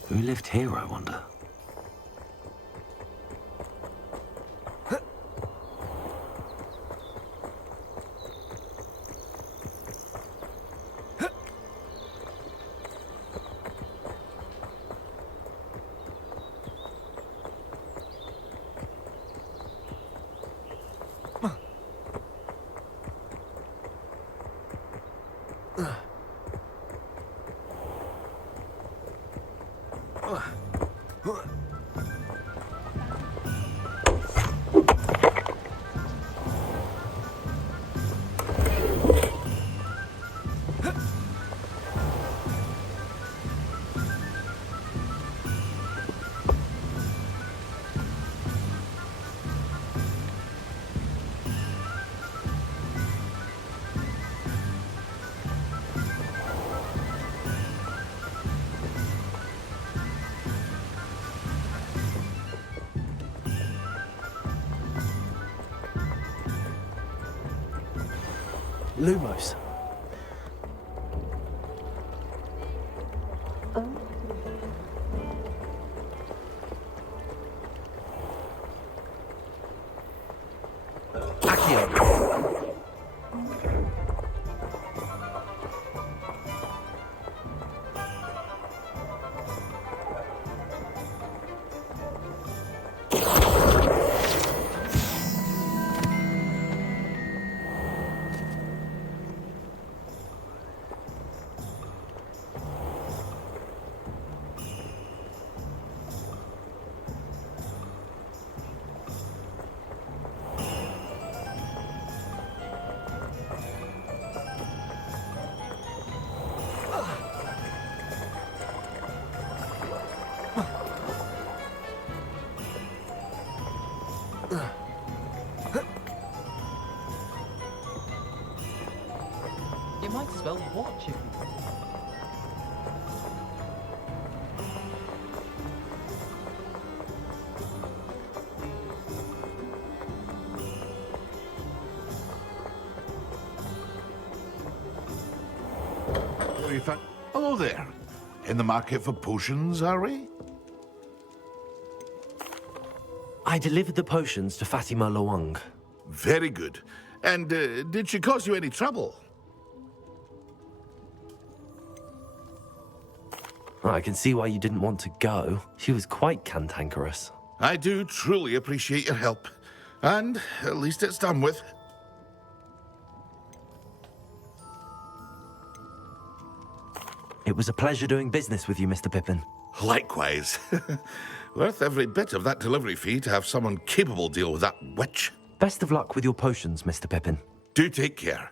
Who lived here, I wonder? Lumos. You might as well watch it. Hello there. In the market for potions, are we? I delivered the potions to Fatima Lawang. Very good. And did she cause you any trouble? I can see why you didn't want to go. She was quite cantankerous. I do truly appreciate your help. And at least it's done with. It was a pleasure doing business with you, Mr. Pippin. Likewise. Worth every bit of that delivery fee to have someone capable deal with that witch. Best of luck with your potions, Mr. Pippin. Do take care.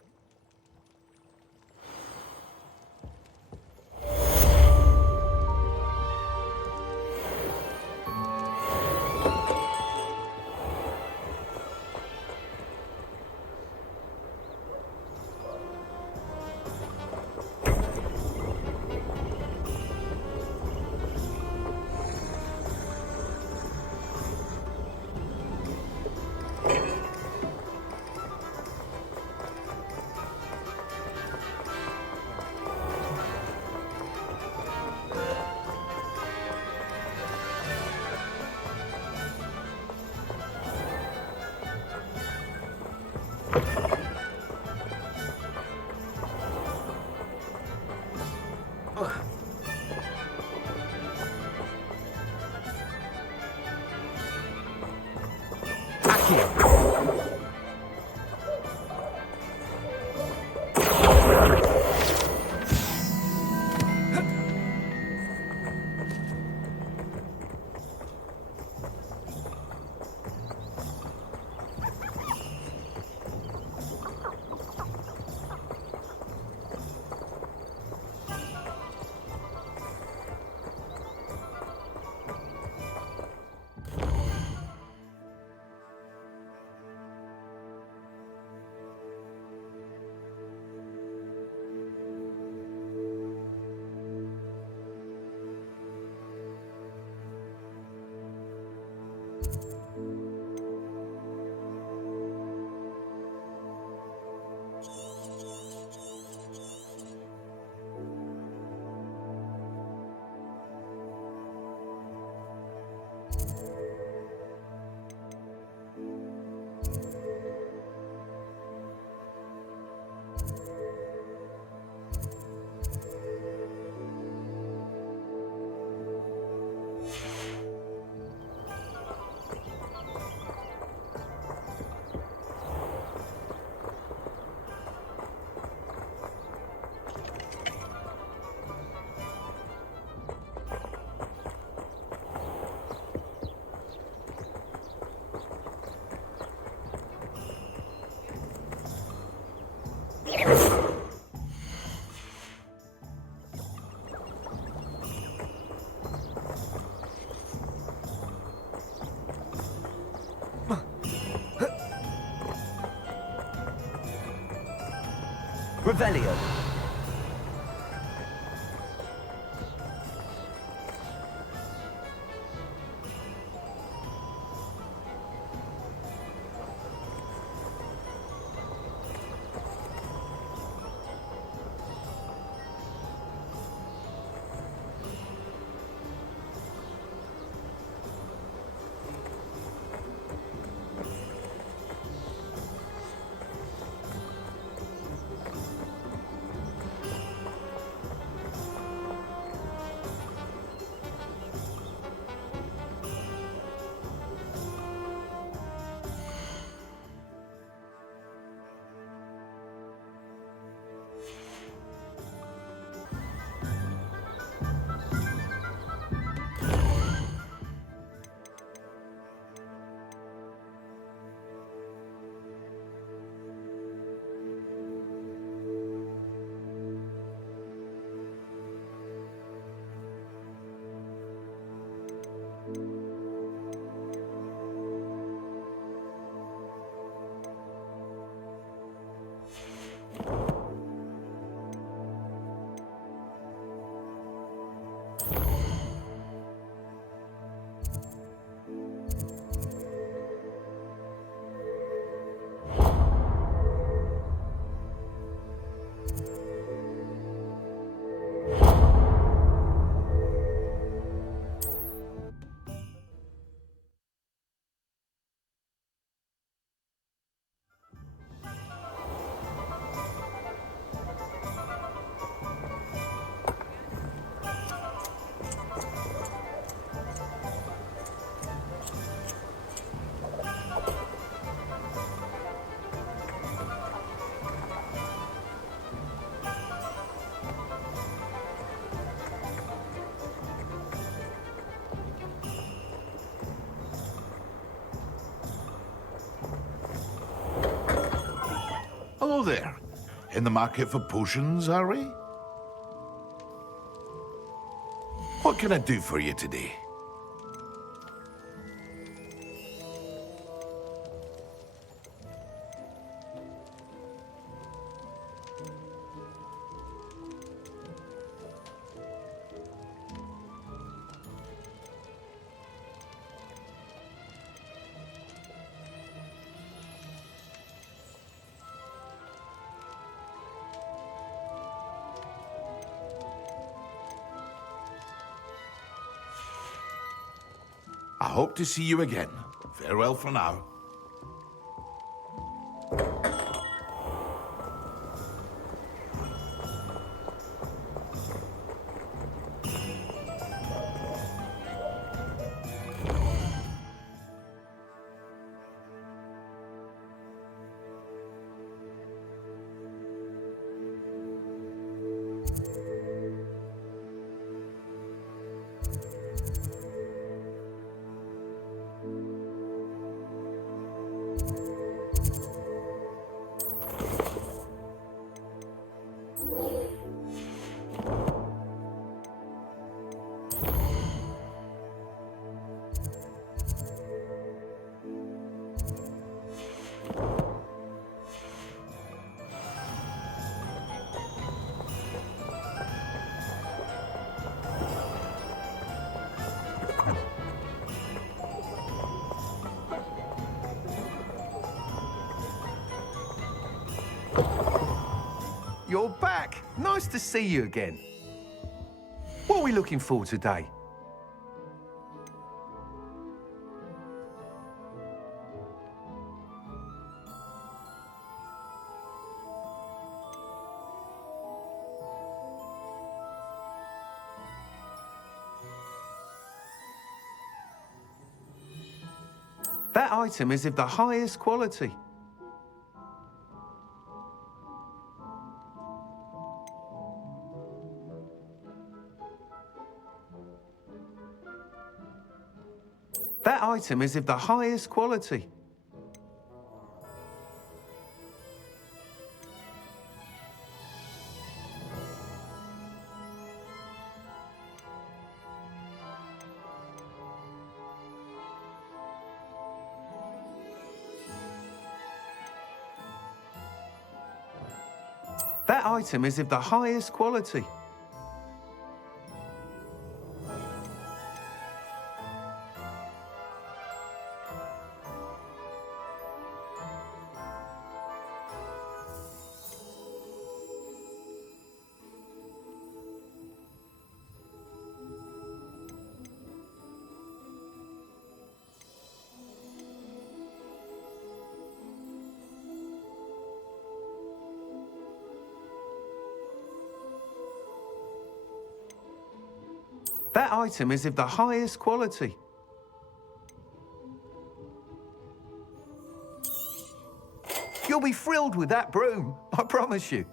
Revelio. Hello there. In the market for potions, are we? What can I do for you today? I hope to see you again. Farewell for now. You're back. Nice to see you again. What are we looking for today? That item is of the highest quality. That item is of the highest quality. That item is of the highest quality. That item is of the highest quality. You'll be thrilled with that broom, I promise you.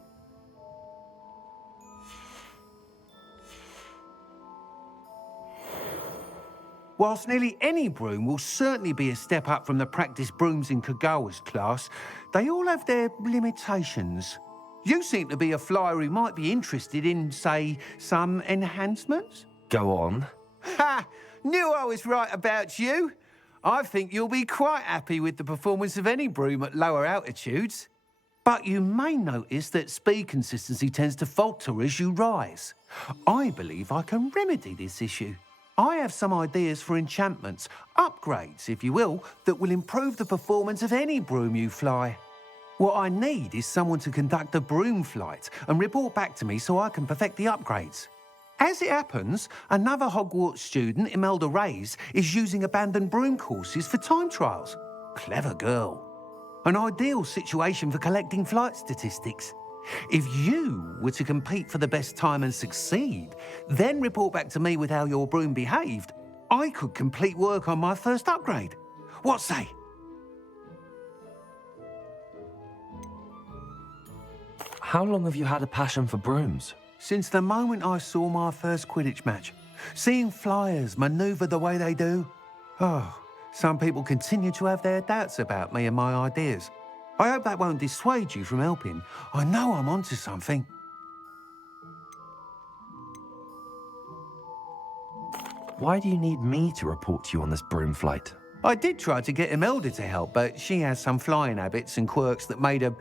Whilst nearly any broom will certainly be a step up from the practice brooms in Kagawa's class, they all have their limitations. You seem to be a flyer who might be interested in, say, some enhancements? Go on. Ha! Knew I was right about you. I think you'll be quite happy with the performance of any broom at lower altitudes. But you may notice that speed consistency tends to falter as you rise. I believe I can remedy this issue. I have some ideas for enchantments, upgrades, if you will, that will improve the performance of any broom you fly. What I need is someone to conduct a broom flight and report back to me so I can perfect the upgrades. As it happens, another Hogwarts student, Imelda Reyes, is using abandoned broom courses for time trials. Clever girl. An ideal situation for collecting flight statistics. If you were to compete for the best time and succeed, then report back to me with how your broom behaved, I could complete work on my first upgrade. What say? How long have you had a passion for brooms? Since the moment I saw my first Quidditch match. Seeing flyers manoeuvre the way they do. Oh, some people continue to have their doubts about me and my ideas. I hope that won't dissuade you from helping. I know I'm onto something. Why do you need me to report to you on this broom flight? I did try to get Imelda to help, but she has some flying habits and quirks that made her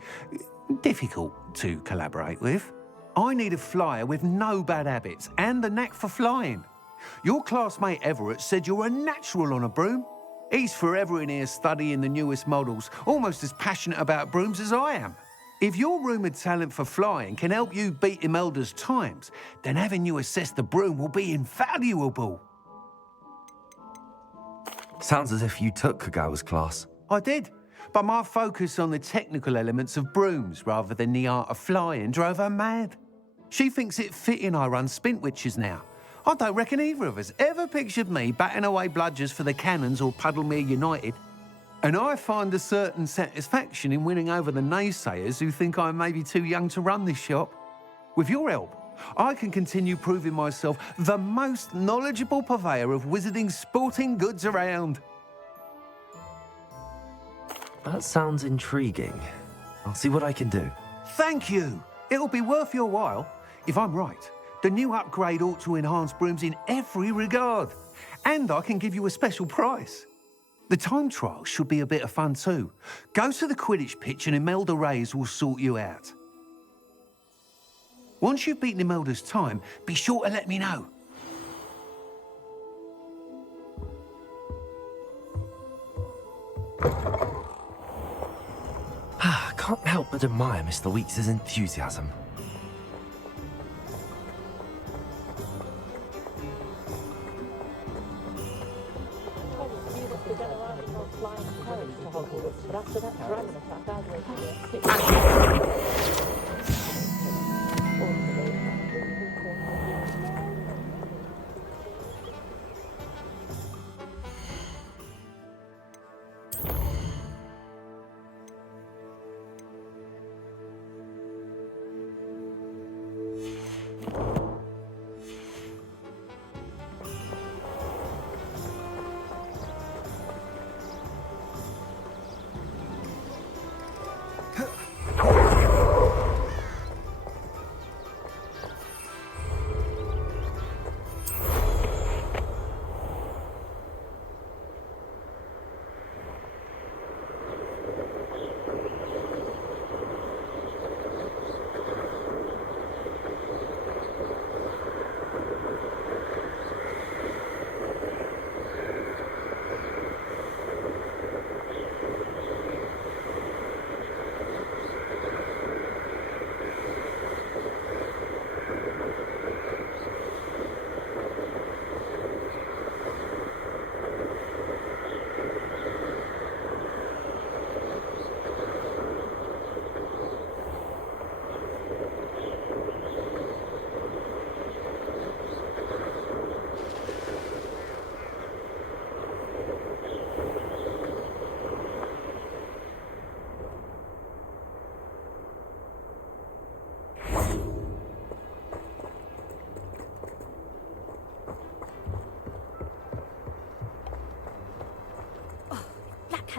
difficult to collaborate with. I need a flyer with no bad habits and the knack for flying. Your classmate Everett said you're a natural on a broom. He's forever in here studying the newest models, almost as passionate about brooms as I am. If your rumoured talent for flying can help you beat Imelda's times, then having you assess the broom will be invaluable. Sounds as if you took Kagawa's class. I did, but my focus on the technical elements of brooms rather than the art of flying drove her mad. She thinks it fitting I run Spintwitches now. I don't reckon either of us ever pictured me batting away bludgers for the Cannons or Puddlemere United. And I find a certain satisfaction in winning over the naysayers who think I'm maybe too young to run this shop. With your help, I can continue proving myself the most knowledgeable purveyor of wizarding sporting goods around. That sounds intriguing. I'll see what I can do. Thank you. It'll be worth your while. If I'm right, the new upgrade ought to enhance brooms in every regard. And I can give you a special price. The time trial should be a bit of fun too. Go to the Quidditch pitch and Imelda Reyes will sort you out. Once you've beaten Imelda's time, be sure to let me know. Can't help but admire Mr. Weeks' enthusiasm. But after that dragon attack, I waited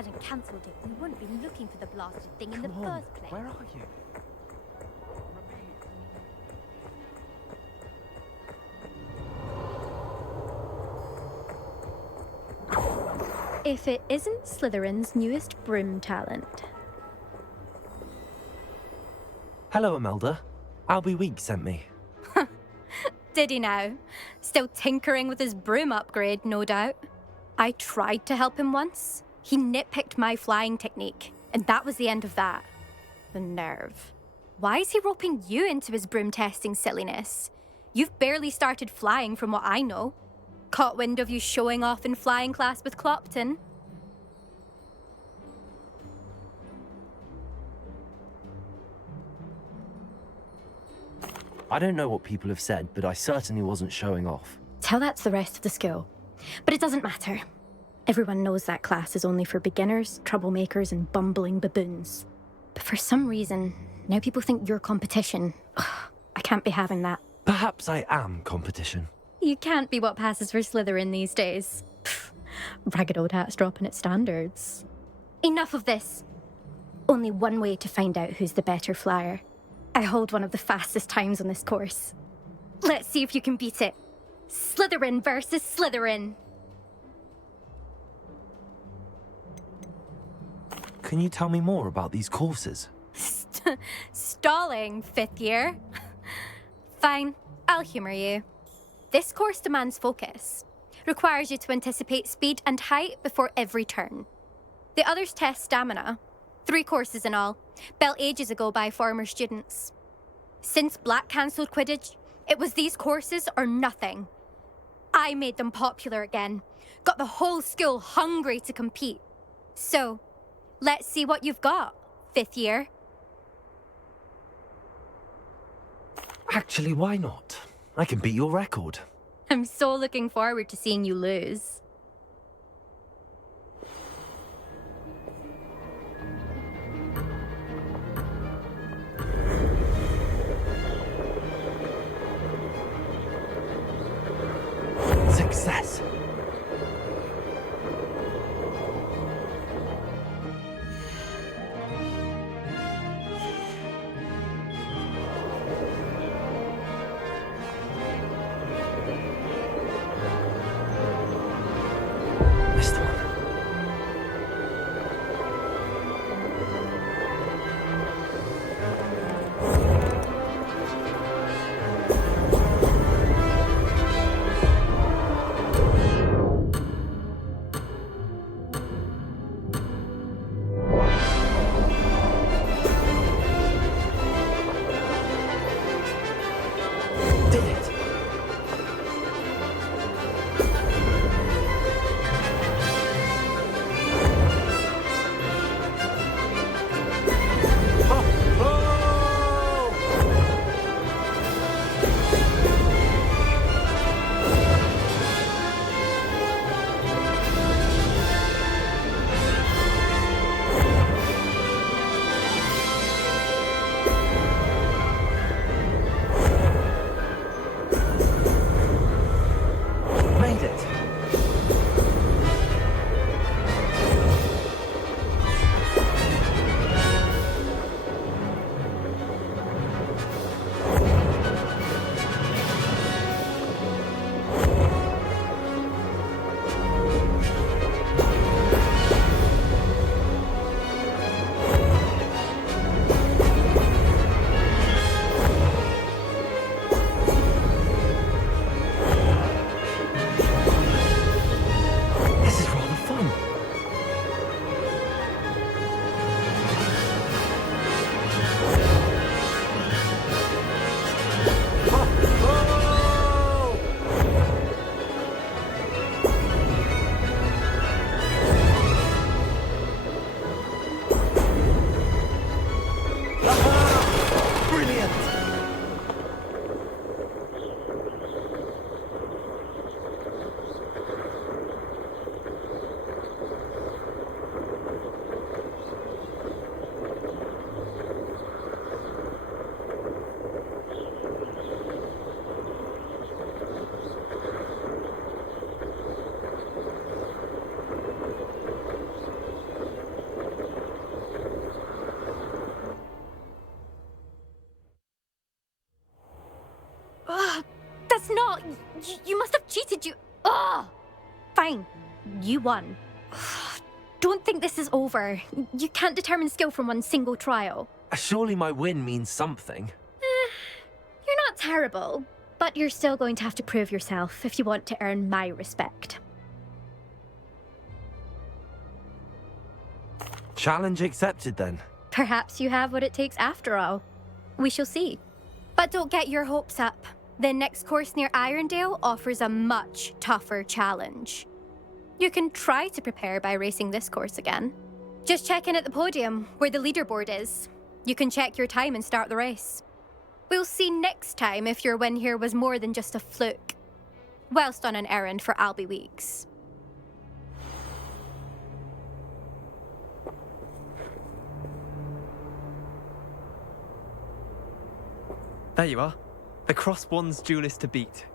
hadn't cancelled it, we wouldn't be looking for the blasted thing in the first place. Where are you? If it isn't Slytherin's newest broom talent. Hello, Imelda. Albie Weeks sent me. Did he now? Still tinkering with his broom upgrade, no doubt. I tried to help him once. He nitpicked my flying technique, and that was the end of that. The nerve. Why is he roping you into his broom testing silliness? You've barely started flying from what I know. Caught wind of you showing off in flying class with Clopton. I don't know what people have said, but I certainly wasn't showing off. Tell that to the rest of the school. But it doesn't matter. Everyone knows that class is only for beginners, troublemakers, and bumbling baboons. But for some reason, now people think you're competition. Ugh, I can't be having that. Perhaps I am competition. You can't be what passes for Slytherin these days. Pfft, ragged old hat's dropping its standards. Enough of this. Only one way to find out who's the better flyer. I hold one of the fastest times on this course. Let's see if you can beat it. Slytherin versus Slytherin. Can you tell me more about these courses? Stalling, fifth year. Fine, I'll humour you. This course demands focus. Requires you to anticipate speed and height before every turn. The others test stamina. 3 courses in all, built ages ago by former students. Since Black cancelled Quidditch, it was these courses or nothing. I made them popular again. Got the whole school hungry to compete. So, let's see what you've got, fifth year. Actually, why not? I can beat your record. I'm so looking forward to seeing you lose. Success. Missed one. Oh, you must have cheated, you... Oh! Fine. You won. Don't think this is over. You can't determine skill from one single trial. Surely my win means something. You're not terrible, but you're still going to have to prove yourself if you want to earn my respect. Challenge accepted then. Perhaps you have what it takes after all. We shall see. But don't get your hopes up. The next course near Irondale offers a much tougher challenge. You can try to prepare by racing this course again. Just check in at the podium, where the leaderboard is. You can check your time and start the race. We'll see next time if your win here was more than just a fluke. Whilst on an errand for Albie Weeks. There you are. The Crosswands duelist to beat.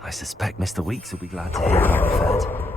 I suspect Mr. Weeks will be glad to hear how I fared.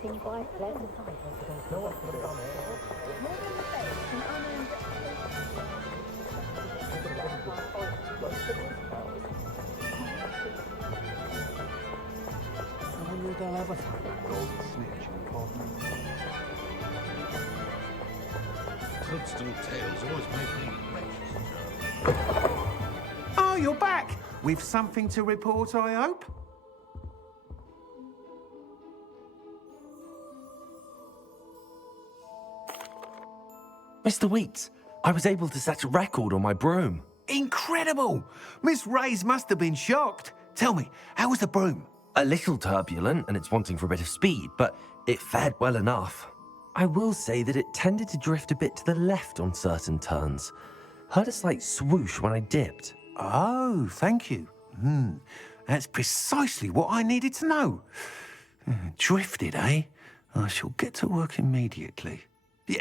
Seem quite pleasant. No one put it on I wonder if they'll ever find a golden snitch and codman. Toadstool tales always make me wretched. Oh, you're back! With something to report, I hope? Mr. Weeks, I was able to set a record on my broom. Incredible! Miss Reyes must have been shocked. Tell me, how was the broom? A little turbulent and it's wanting for a bit of speed, but it fared well enough. I will say that it tended to drift a bit to the left on certain turns. Heard a slight swoosh when I dipped. Oh, thank you. That's precisely what I needed to know. Drifted, eh? I shall get to work immediately.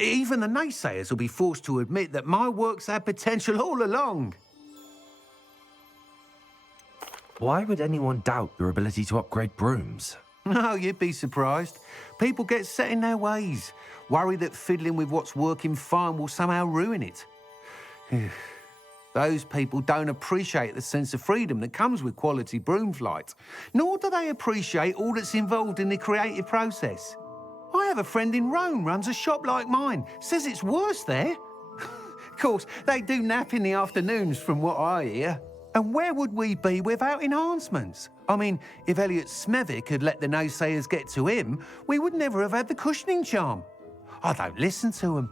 Even the naysayers will be forced to admit that my work's had potential all along. Why would anyone doubt your ability to upgrade brooms? No, you'd be surprised. People get set in their ways, worry that fiddling with what's working fine will somehow ruin it. Those people don't appreciate the sense of freedom that comes with quality broom flight, nor do they appreciate all that's involved in the creative process. I have a friend in Rome runs a shop like mine, says it's worse there. Of course, they do nap in the afternoons from what I hear. And where would we be without enhancements? I mean, if Elliot Smethwick had let the naysayers get to him, we would never have had the cushioning charm. I don't listen to them.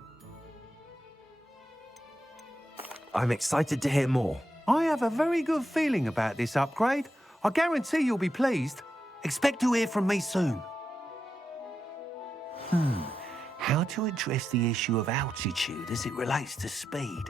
I'm excited to hear more. I have a very good feeling about this upgrade. I guarantee you'll be pleased. Expect to hear from me soon. How to address the issue of altitude as it relates to speed?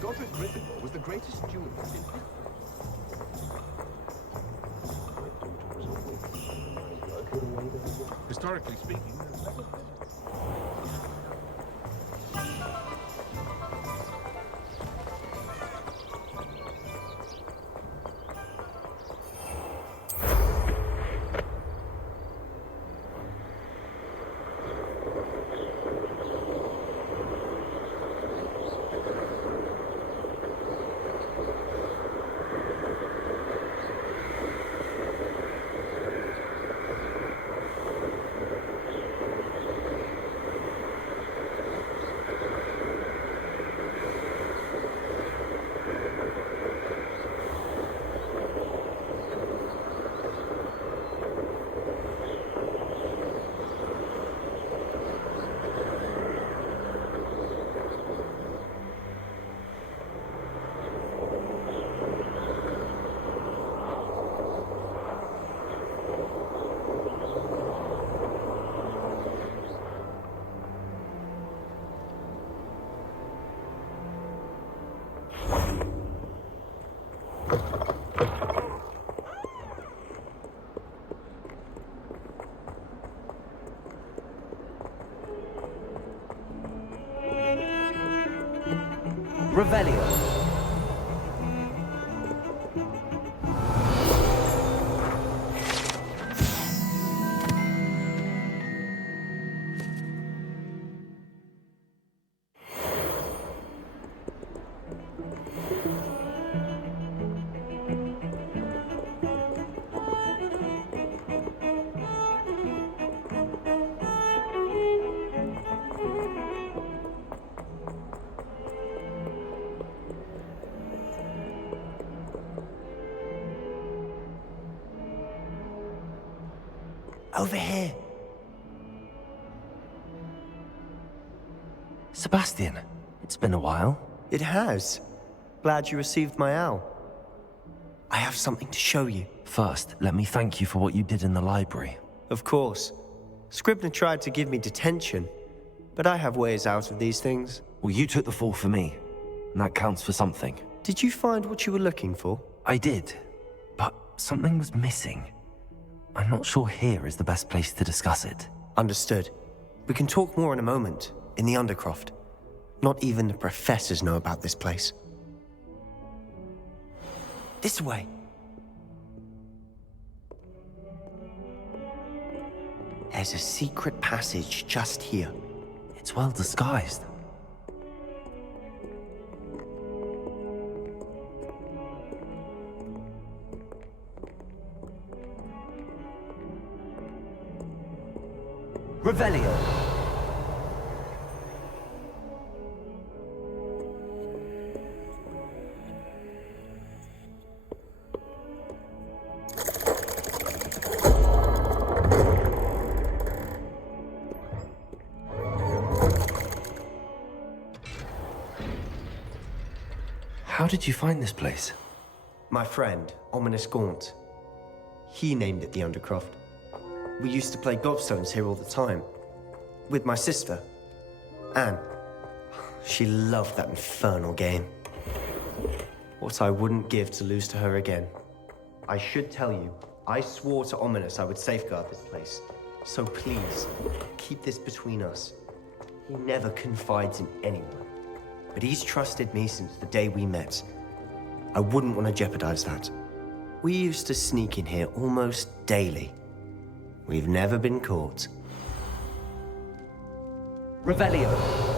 Godric Gryffindor was the greatest duelist in Historically speaking, there's never been. Revelio. Over here. Sebastian, it's been a while. It has. Glad you received my owl. I have something to show you. First, let me thank you for what you did in the library. Of course. Scribner tried to give me detention, but I have ways out of these things. Well, you took the fall for me, and that counts for something. Did you find what you were looking for? I did, but something was missing. I'm not sure here is the best place to discuss it. Understood. We can talk more in a moment, in the Undercroft. Not even the professors know about this place. This way. There's a secret passage just here. It's well disguised. Revelio. How did you find this place? My friend, Ominous Gaunt. He named it the Undercroft. We used to play gobstones here all the time. With my sister, Anne. She loved that infernal game. What I wouldn't give to lose to her again. I should tell you, I swore to Ominous I would safeguard this place. So please, keep this between us. He never confides in anyone. But he's trusted me since the day we met. I wouldn't want to jeopardize that. We used to sneak in here almost daily. We've never been caught. Revelio.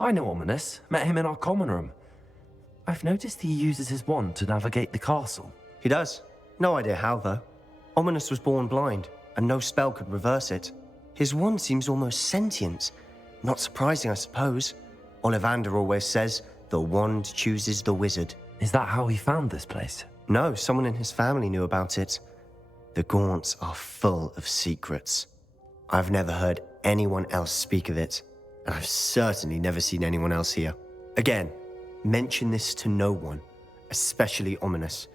I know Ominous. Met him in our common room. I've noticed he uses his wand to navigate the castle. He does. No idea how, though. Ominous was born blind, and no spell could reverse it. His wand seems almost sentient. Not surprising, I suppose. Ollivander always says, the wand chooses the wizard. Is that how he found this place? No, someone in his family knew about it. The Gaunts are full of secrets. I've never heard anyone else speak of it, and I've certainly never seen anyone else here. Again, mention this to no one, especially Ominous.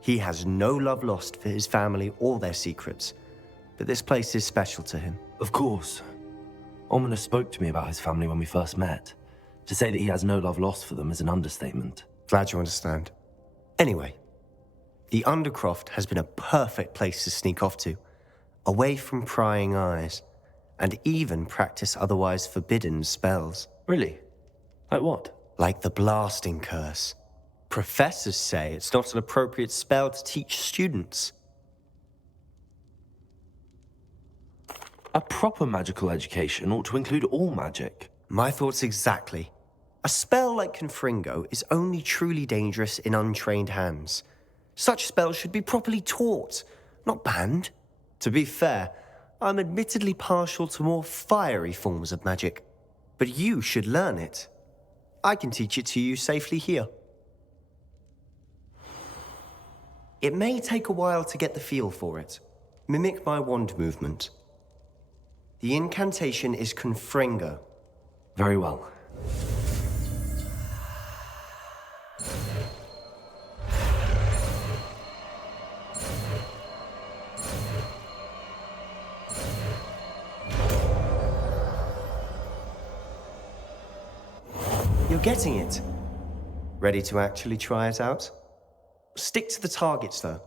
He has no love lost for his family or their secrets, but this place is special to him. Of course. Ominous spoke to me about his family when we first met. To say that he has no love lost for them is an understatement. Glad you understand. Anyway, the Undercroft has been a perfect place to sneak off to, away from prying eyes, and even practice otherwise forbidden spells. Really? Like what? Like the blasting curse. Professors say it's not an appropriate spell to teach students. A proper magical education ought to include all magic. My thoughts exactly. A spell like Confringo is only truly dangerous in untrained hands. Such spells should be properly taught, not banned. To be fair, I'm admittedly partial to more fiery forms of magic, but you should learn it. I can teach it to you safely here. It may take a while to get the feel for it. Mimic my wand movement. The incantation is Confringo. Very well. You're getting it. Ready to actually try it out? Stick to the targets, though.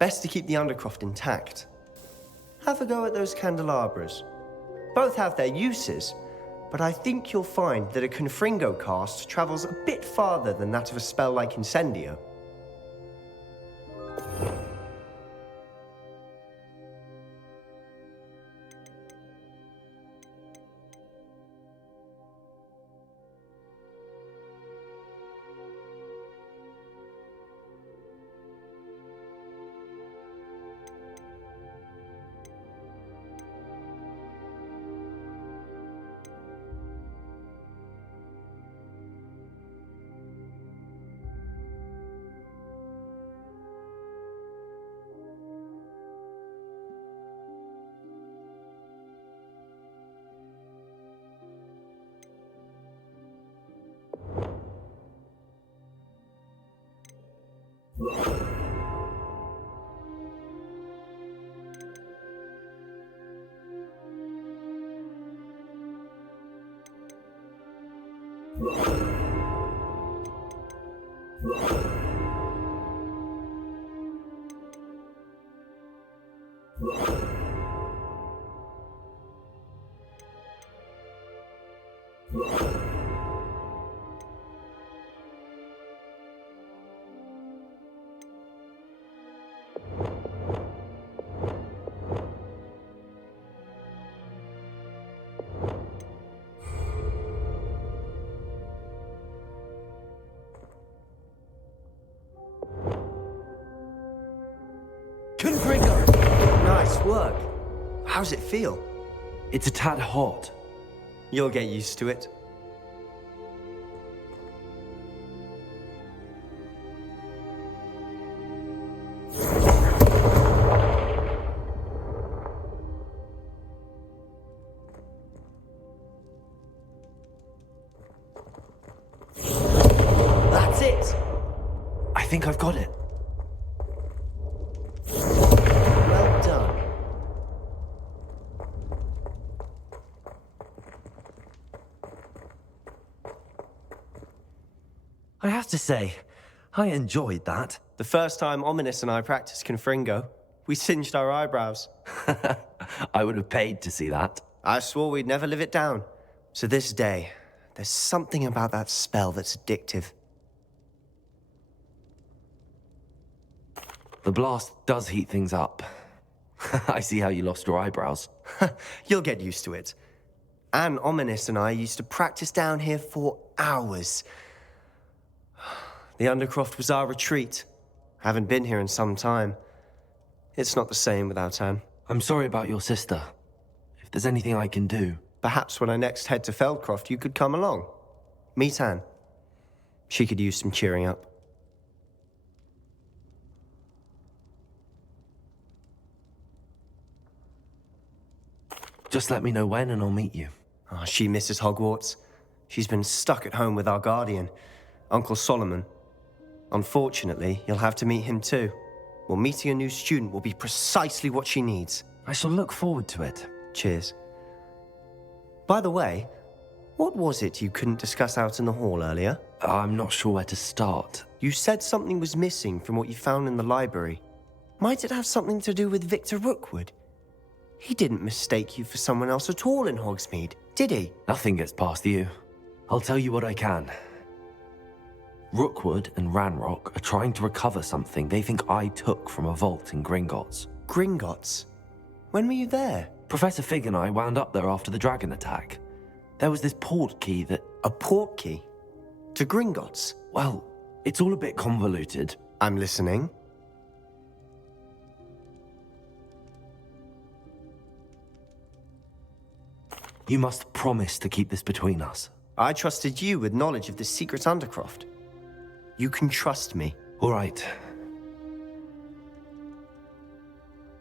Best to keep the Undercroft intact. Have a go at those candelabras. Both have their uses, but I think you'll find that a Confringo cast travels a bit farther than that of a spell like Incendio. Nice work. How's it feel? It's a tad hot. You'll get used to it. That's it. I think I've got it. Well done. I have to say, I enjoyed that. The first time Ominous and I practiced Confringo, we singed our eyebrows. I would have paid to see that. I swore we'd never live it down. To this day, there's something about that spell that's addictive. The blast does heat things up. I see how you lost your eyebrows. You'll get used to it. Anne, Ominous, and I used to practice down here for hours. The Undercroft was our retreat. Haven't been here in some time. It's not the same without Anne. I'm sorry about your sister. If there's anything I can do... Perhaps when I next head to Feldcroft, you could come along. Meet Anne. She could use some cheering up. Just let me know when and I'll meet you. Oh, she misses Hogwarts. She's been stuck at home with our guardian, Uncle Solomon. Unfortunately, you'll have to meet him too. Well, meeting a new student will be precisely what she needs. I shall look forward to it. Cheers. By the way, what was it you couldn't discuss out in the hall earlier? I'm not sure where to start. You said something was missing from what you found in the library. Might it have something to do with Victor Rookwood? He didn't mistake you for someone else at all in Hogsmeade, did he? Nothing gets past you. I'll tell you what I can. Rookwood and Ranrock are trying to recover something they think I took from a vault in Gringotts. Gringotts? When were you there? Professor Fig and I wound up there after the dragon attack. There was this port key that... A port key? To Gringotts? Well, it's all a bit convoluted. I'm listening. You must promise to keep this between us. I trusted you with knowledge of the secret Undercroft. You can trust me. All right.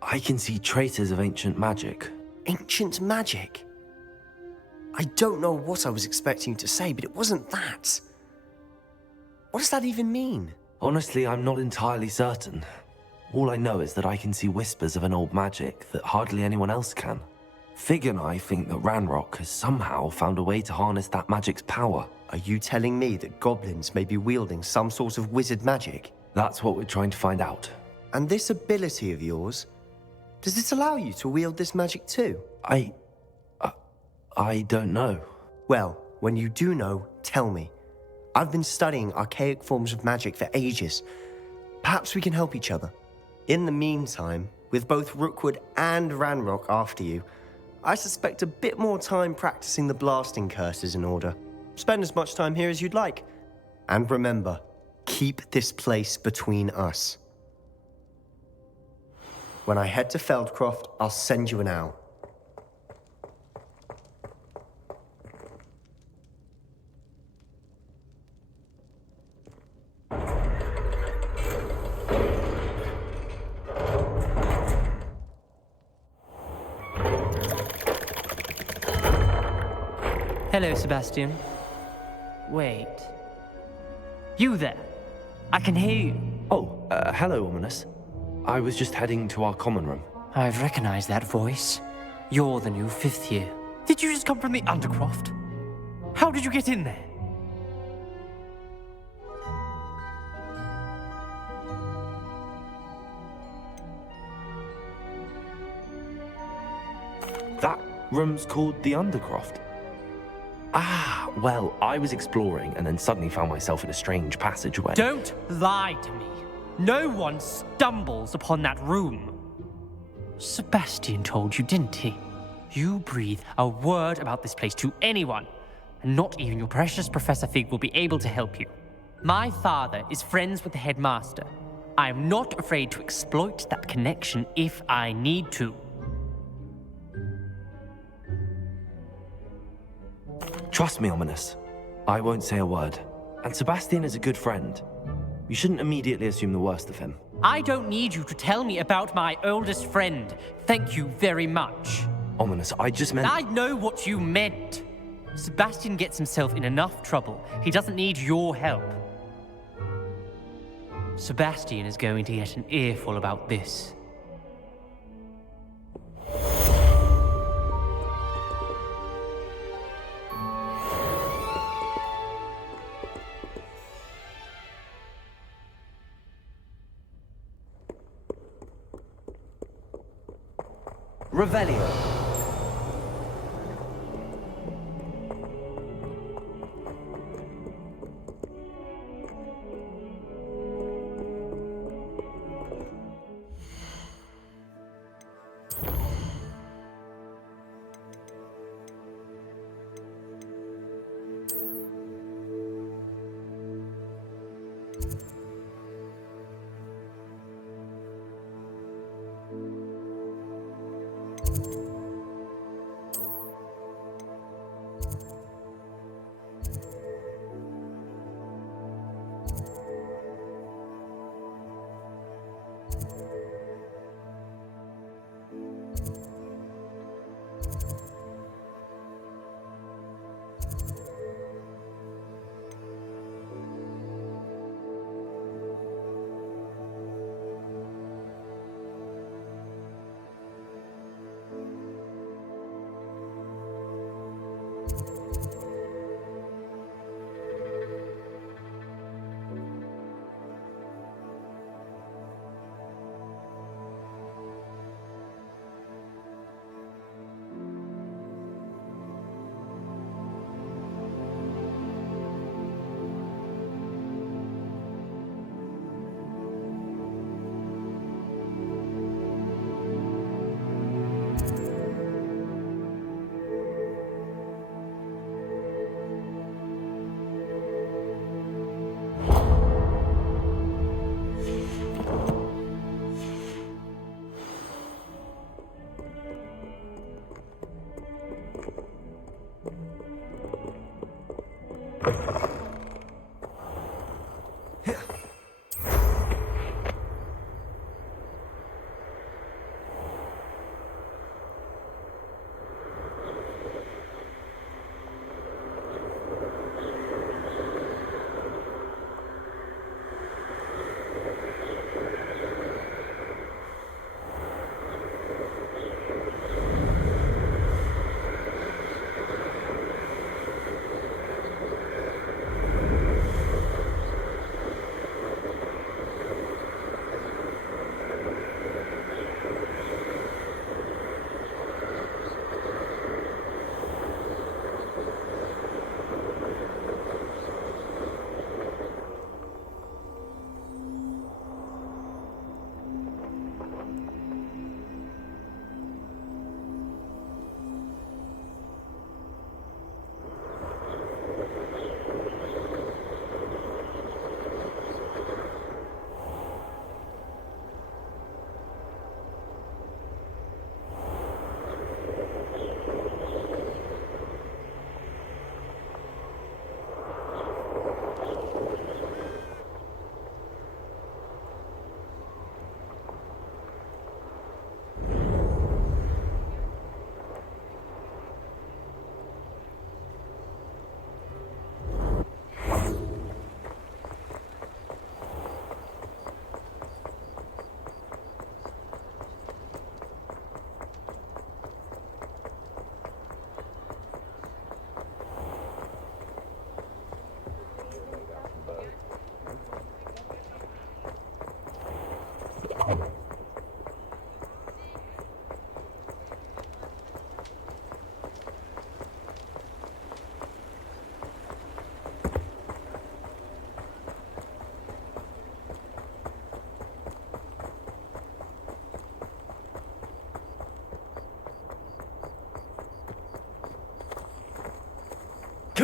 I can see traces of ancient magic. Ancient magic? I don't know what I was expecting you to say, but it wasn't that. What does that even mean? Honestly, I'm not entirely certain. All I know is that I can see whispers of an old magic that hardly anyone else can. Fig and I think that Ranrock has somehow found a way to harness that magic's power. Are you telling me that goblins may be wielding some sort of wizard magic? That's what we're trying to find out. And this ability of yours, does it allow you to wield this magic too? I don't know. Well, when you do know, tell me. I've been studying archaic forms of magic for ages. Perhaps we can help each other. In the meantime, with both Rookwood and Ranrock after you, I suspect a bit more time practicing the blasting curse is in order. Spend as much time here as you'd like. And remember, keep this place between us. When I head to Feldcroft, I'll send you an owl. Hello, Sebastian. Wait. You there? I can hear you. Oh, hello, Ominous. I was just heading to our common room. I've recognized that voice. You're the new 5th year. Did you just come from the Undercroft? How did you get in there? That room's called the Undercroft. Ah, well, I was exploring and then suddenly found myself in a strange passageway. Don't lie to me. No one stumbles upon that room. Sebastian told you, didn't he? You breathe a word about this place to anyone, and not even your precious Professor Fig will be able to help you. My father is friends with the headmaster. I am not afraid to exploit that connection if I need to. Trust me, Ominous. I won't say a word. And Sebastian is a good friend. You shouldn't immediately assume the worst of him. I don't need you to tell me about my oldest friend. Thank you very much. Ominous, I just meant... I know what you meant. Sebastian gets himself in enough trouble. He doesn't need your help. Sebastian is going to get an earful about this. Revelio.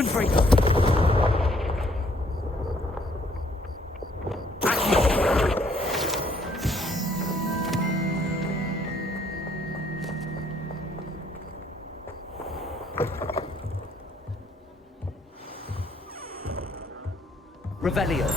Confringo! Revelio.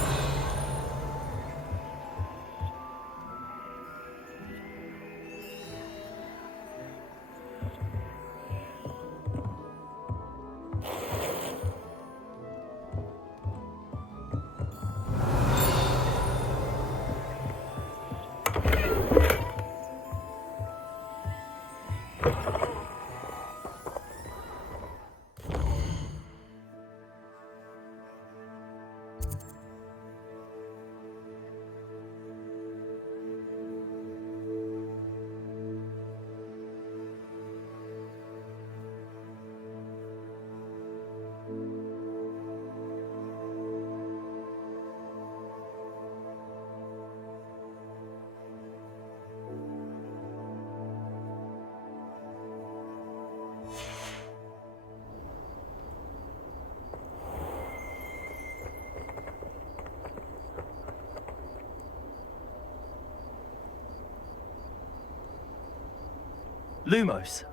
Lumos.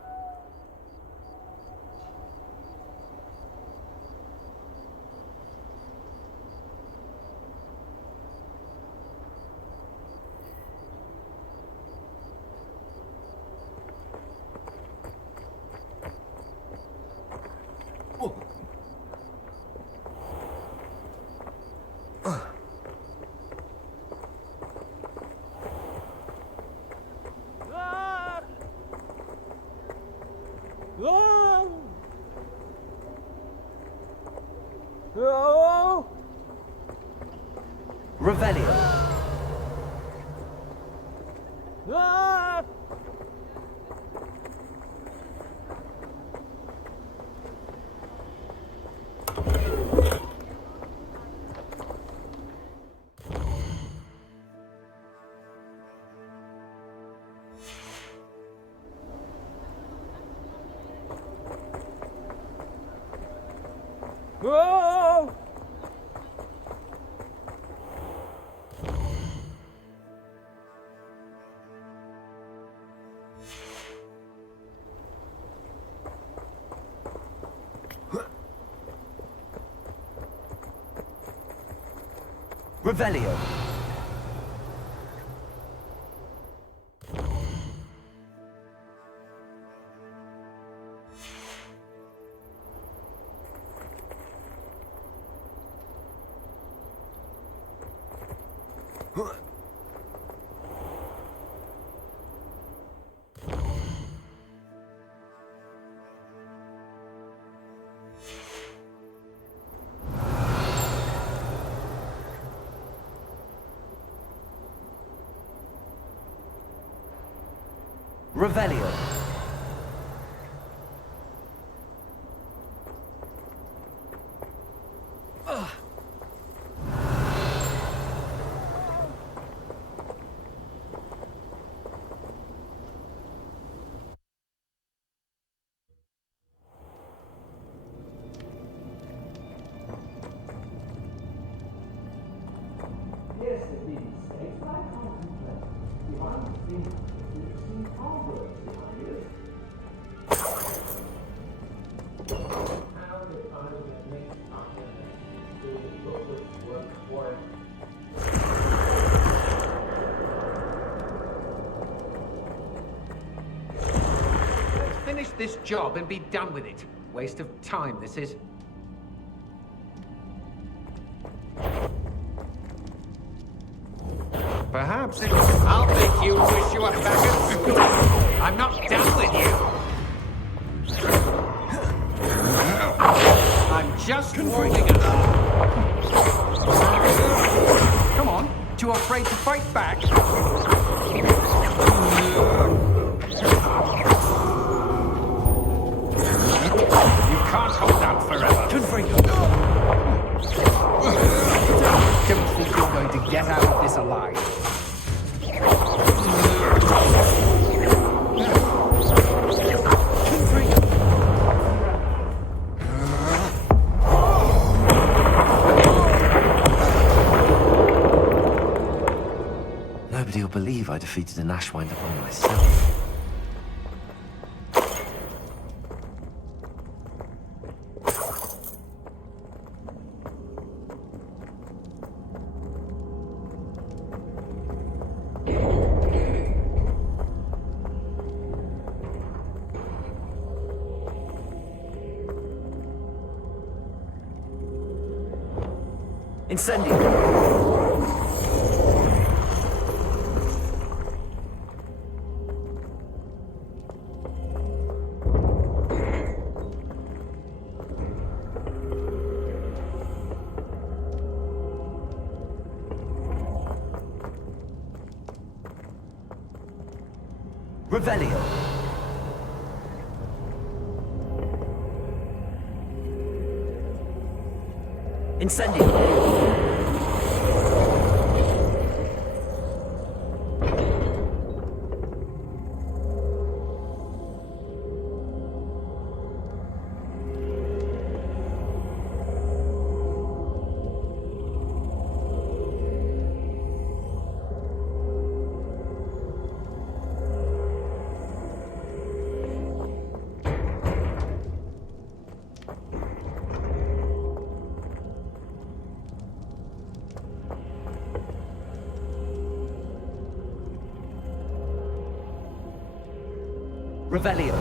Revelio. Revelio. Revelio. Yes, there have been mistakes, but I can't complain. If I'm thinking, we've seen Hogwarts behind us. How did I get mixed up in this? Doing Hogwarts work for it? Let's finish this job and be done with it. Waste of time, this is. Perhaps I'll make you wish you were back at school. I'm not done with you. I'm just warming up. Come on, too afraid to fight back? You can't hold out forever. Don't think you're going to get out of this alive. defeated an Ashwinder by myself. Incendio! Revelio! Incendio! Revelio.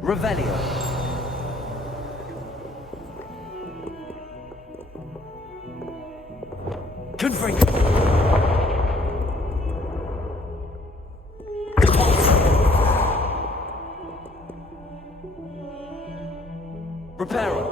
Revelio. Confront. Reparo.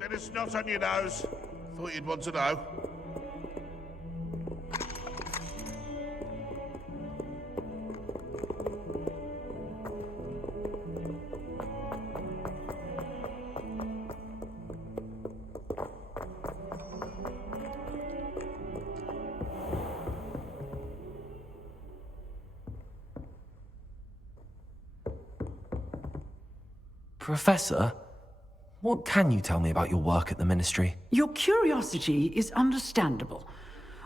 Bit of snot on your nose. Thought you'd want to know. Professor, what can you tell me about your work at the Ministry? Your curiosity is understandable.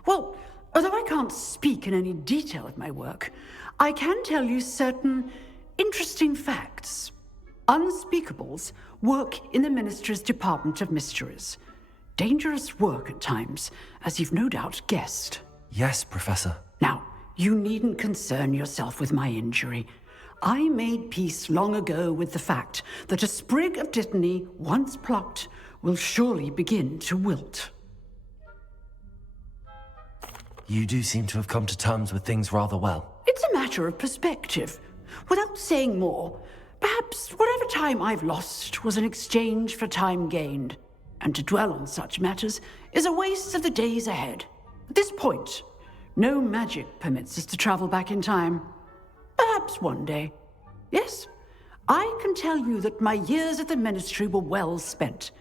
Well, although I can't speak in any detail of my work, I can tell you certain interesting facts. Unspeakables work in the Ministry's Department of Mysteries. Dangerous work at times, as you've no doubt guessed. Yes, Professor. Now, you needn't concern yourself with my injury. I made peace long ago with the fact that a sprig of dittany, once plucked, will surely begin to wilt. You do seem to have come to terms with things rather well. It's a matter of perspective. Without saying more, perhaps whatever time I've lost was an exchange for time gained. And to dwell on such matters is a waste of the days ahead. At this point, no magic permits us to travel back in time. Perhaps one day. Yes, I can tell you that my years at the Ministry were well spent.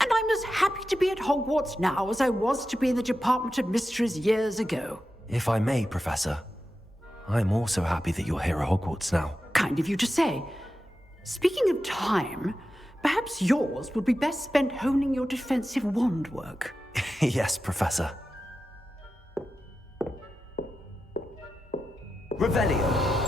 And I'm as happy to be at Hogwarts now as I was to be in the Department of Mysteries years ago. If I may, Professor, I'm also happy that you're here at Hogwarts now. Kind of you to say. Speaking of time, perhaps yours would be best spent honing your defensive wand work. Yes, Professor. Revelio.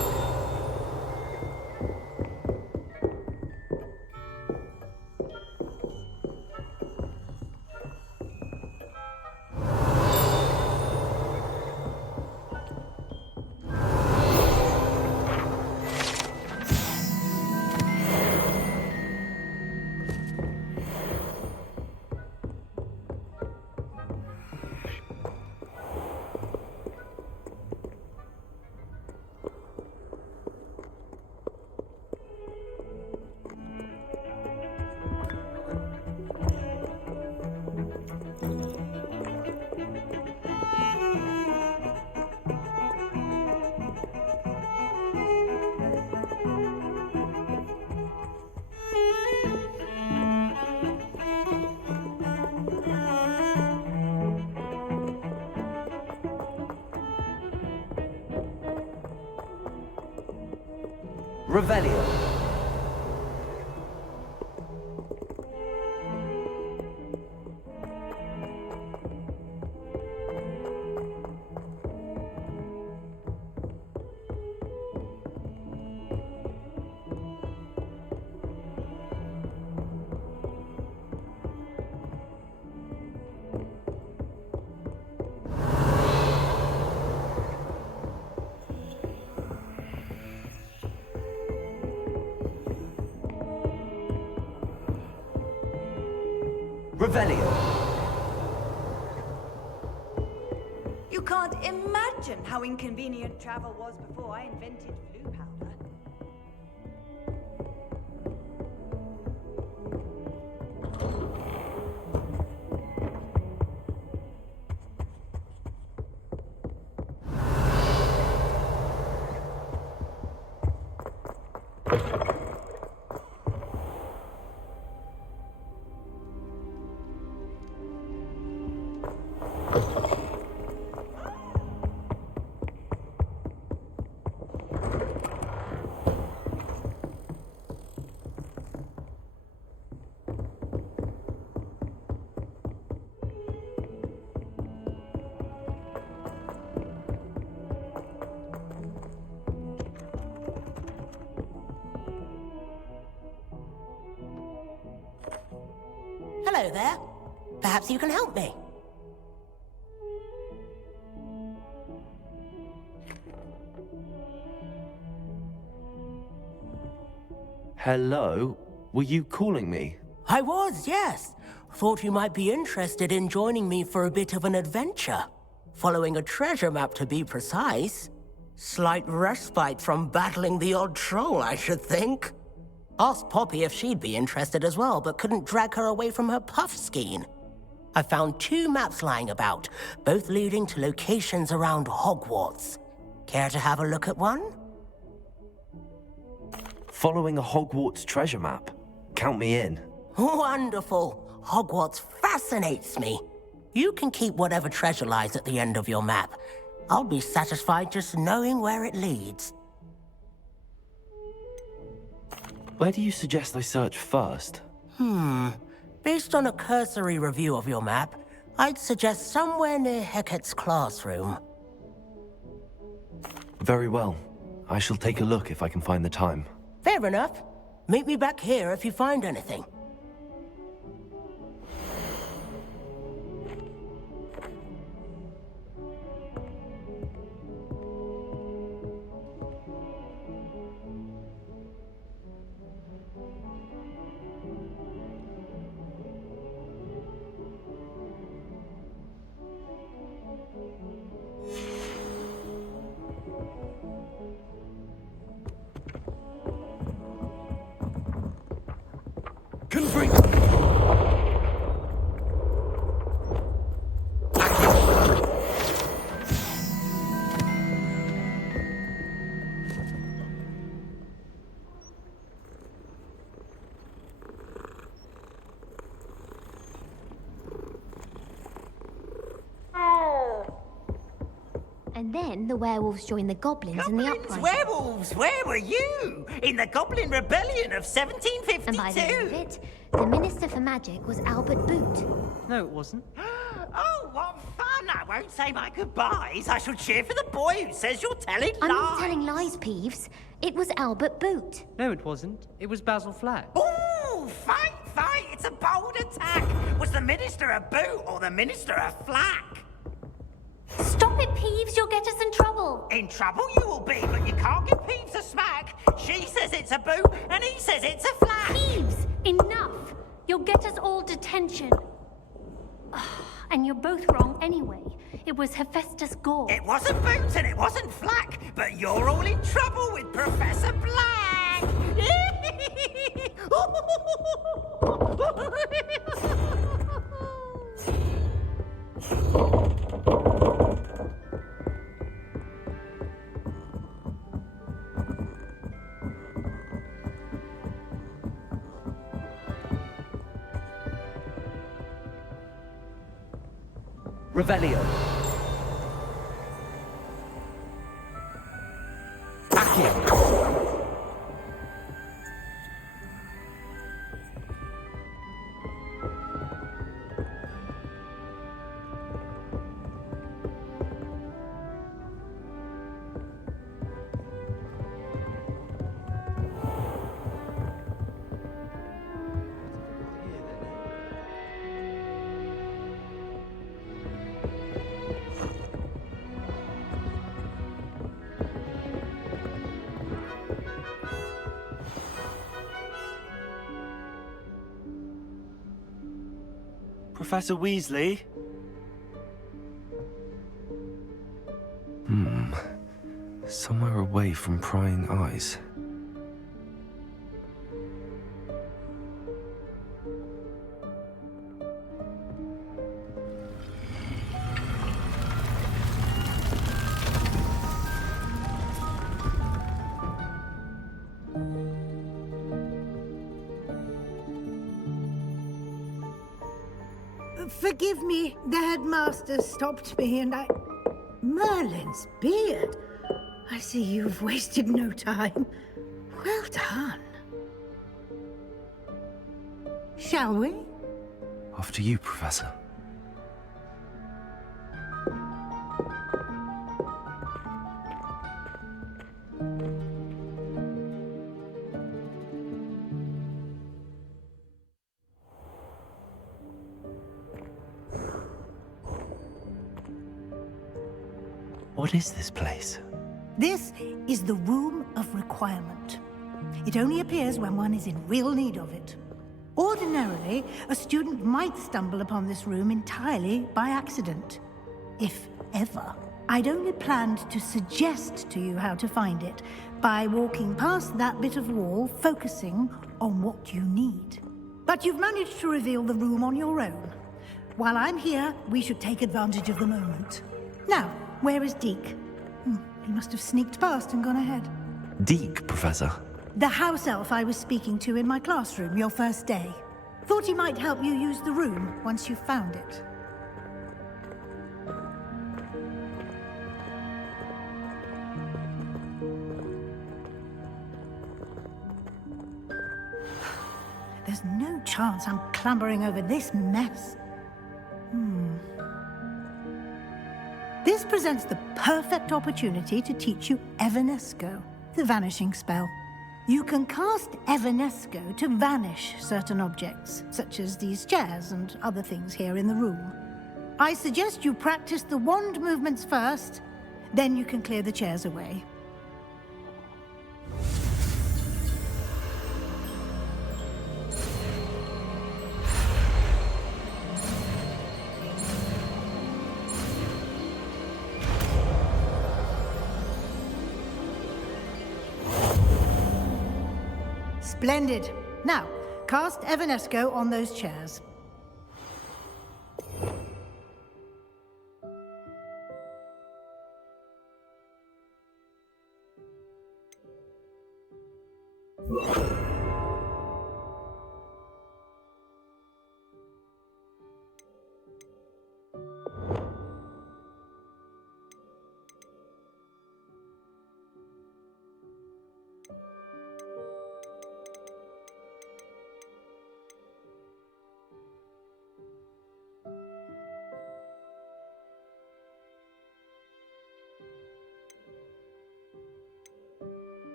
Revelio. Revelio. You can't imagine how inconvenient travel was before I invented blue powder. Hello there. Perhaps you can help me. Hello? Were you calling me? I was, yes. Thought you might be interested in joining me for a bit of an adventure. Following a treasure map, to be precise. Slight respite from battling the odd troll, I should think. Asked Poppy if she'd be interested as well, but couldn't drag her away from her puff skein. I found 2 maps lying about, both leading to locations around Hogwarts. Care to have a look at one? Following a Hogwarts treasure map? Count me in. Wonderful. Hogwarts fascinates me. You can keep whatever treasure lies at the end of your map. I'll be satisfied just knowing where it leads. Where do you suggest I search first? Based on a cursory review of your map, I'd suggest somewhere near Hecate's classroom. Very well. I shall take a look if I can find the time. Fair enough. Meet me back here if you find anything. And then the werewolves joined the goblins in the uprising. Werewolves, where were you? In the Goblin Rebellion of 1752? And by the end of it, the Minister for Magic was Albert Boot. No, it wasn't. Oh, what fun! I won't say my goodbyes. I shall cheer for the boy who says you're telling lies. I'm not telling lies, Peeves. It was Albert Boot. No, it wasn't. It was Basil Flack. Ooh, fight! It's a bold attack. Was the Minister a boot or the Minister a flack? Stop it, Peeves. You'll get us in trouble. In trouble you will be, but you can't give Peeves a smack. She says it's a boot, and he says it's a flack. Peeves, enough. You'll get us all detention. And you're both wrong anyway. It was Hephaestus Gore. It wasn't boot and it wasn't flack, but you're all in trouble with Professor Black. Revelio. Accio. Professor Weasley? Somewhere away from prying eyes. Forgive me, the headmaster stopped me and I... Merlin's beard. I see you've wasted no time. Well done. Shall we? Off to you, Professor. What is this place? This is the Room of Requirement. It only appears when one is in real need of it. Ordinarily, a student might stumble upon this room entirely by accident. If ever. I'd only planned to suggest to you how to find it by walking past that bit of wall, focusing on what you need. But you've managed to reveal the room on your own. While I'm here, we should take advantage of the moment. Now, where is Deke? He must have sneaked past and gone ahead. Deke, Professor. The house elf I was speaking to in my classroom your first day. Thought he might help you use the room once you found it. There's no chance I'm clambering over this mess. This presents the perfect opportunity to teach you Evanesco, the vanishing spell. You can cast Evanesco to vanish certain objects, such as these chairs and other things here in the room. I suggest you practice the wand movements first, then you can clear the chairs away. Splendid. Now, cast Evanesco on those chairs.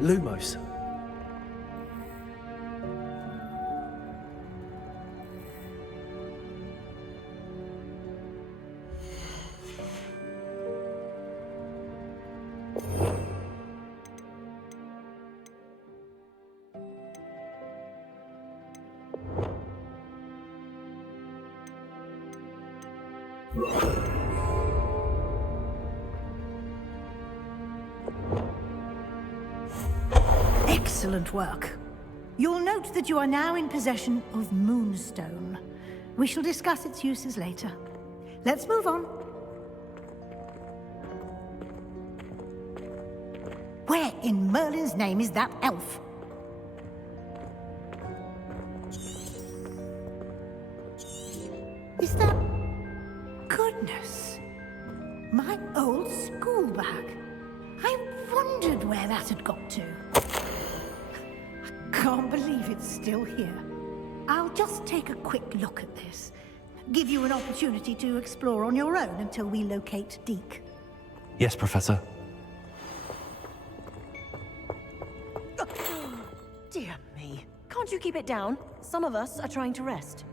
Lumos. Excellent work. You'll note that you are now in possession of Moonstone. We shall discuss its uses later. Let's move on. Where in Merlin's name is that elf? Is that... Goodness. My old school bag. I wondered where that had got to. Can't believe it's still here. I'll just take a quick look at this. Give you an opportunity to explore on your own until we locate Deke. Yes, Professor. Dear me. Can't you keep it down? Some of us are trying to rest.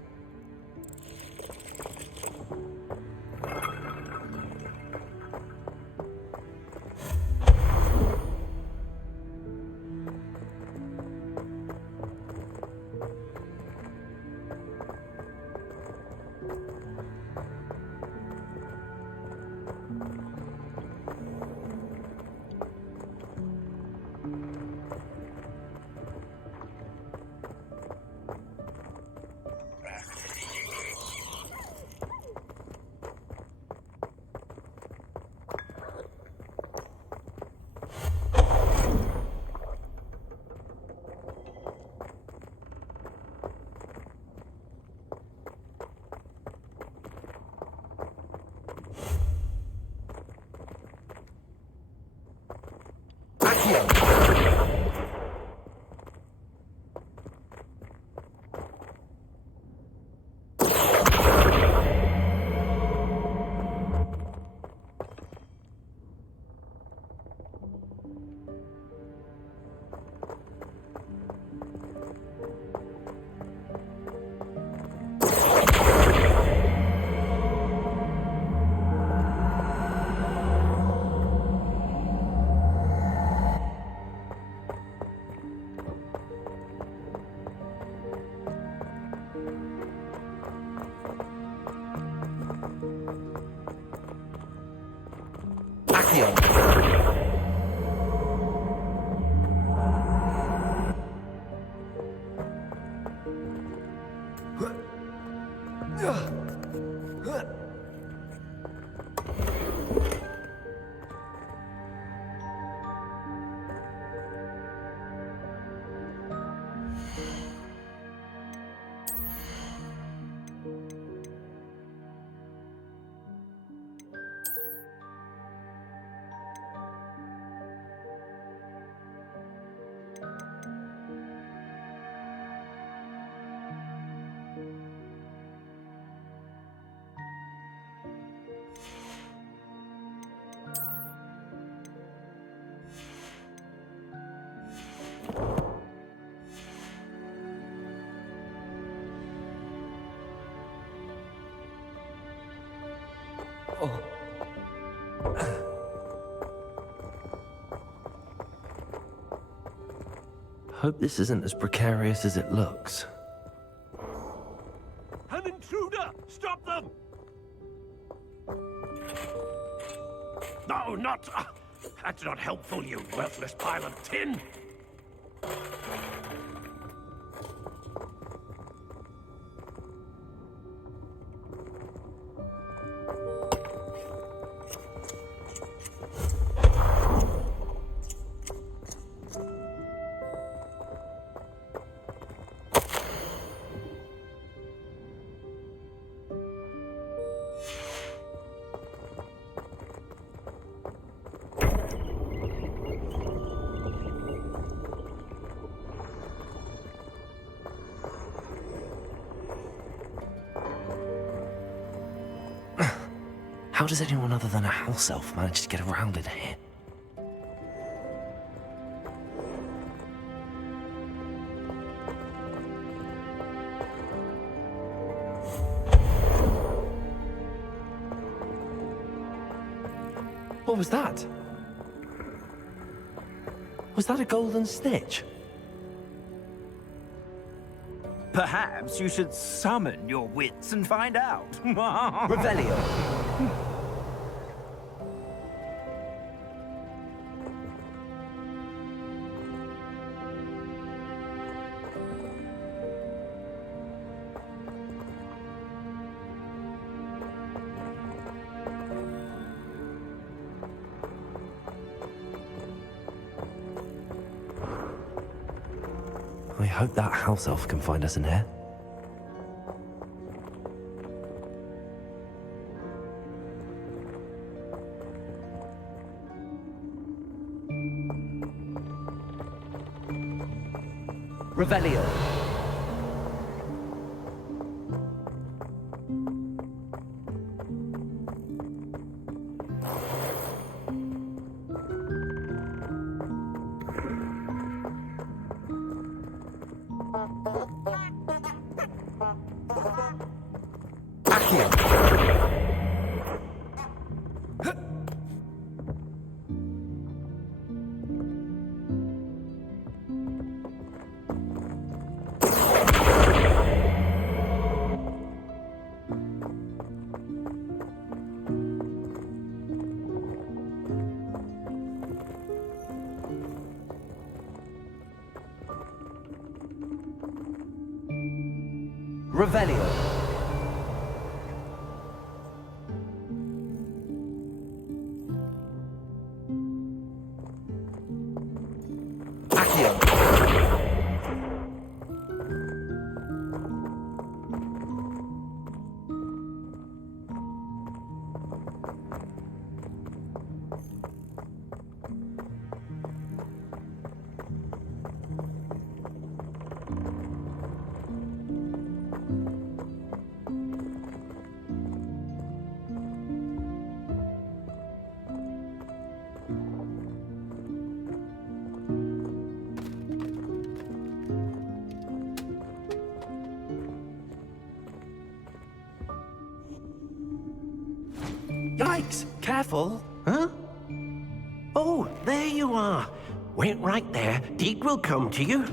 Accio! Hope this isn't as precarious as it looks. An intruder! Stop them! No, not... that's not helpful, you worthless pile of tin! How does anyone other than a house elf manage to get around in here? What was that? Was that a golden snitch? Perhaps you should summon your wits and find out. Revelio. I hope that house elf can find us in here. Revelio. Revelio. Accio. Yikes! Careful! Huh? Oh, there you are. Wait right there. Deke will come to you.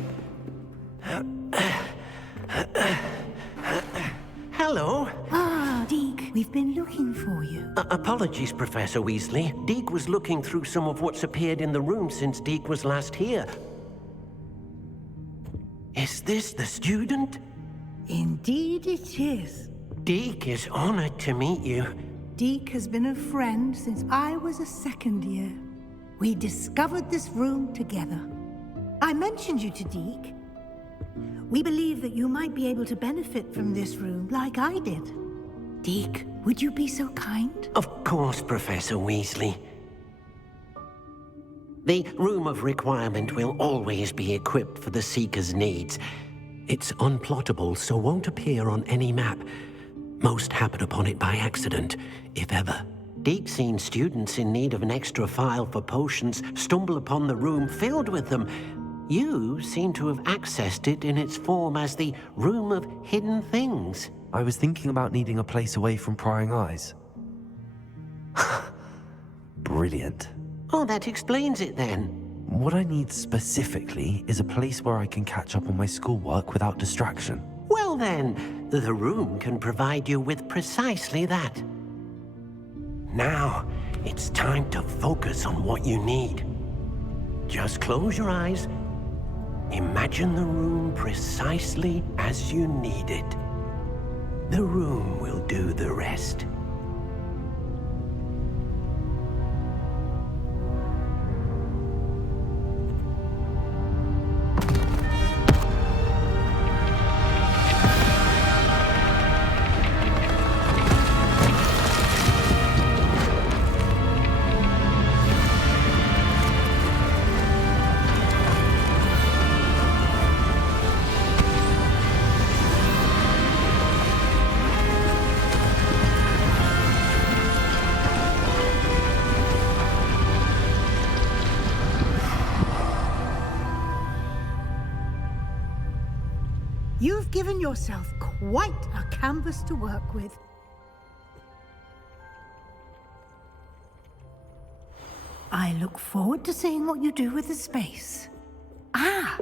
Hello. Ah, Deke, we've been looking for you. Apologies, Professor Weasley. Deke was looking through some of what's appeared in the room since Deke was last here. Is this the student? Indeed it is. Deke is honored to meet you. Deke has been a friend since I was a second year. We discovered this room together. I mentioned you to Deke. We believe that you might be able to benefit from this room like I did. Deke, would you be so kind? Of course, Professor Weasley. The Room of Requirement will always be equipped for the Seeker's needs. It's unplottable, so won't appear on any map. Most happen upon it by accident, if ever. Deke's seen students in need of an extra file for potions stumble upon the room filled with them. You seem to have accessed it in its form as the Room of Hidden Things. I was thinking about needing a place away from prying eyes. Brilliant. Oh, that explains it then. What I need specifically is a place where I can catch up on my schoolwork without distraction. Well then, the room can provide you with precisely that. Now, it's time to focus on what you need. Just close your eyes. Imagine the room precisely as you need it. The room will do the rest. You've given yourself quite a canvas to work with. I look forward to seeing what you do with the space. Ah,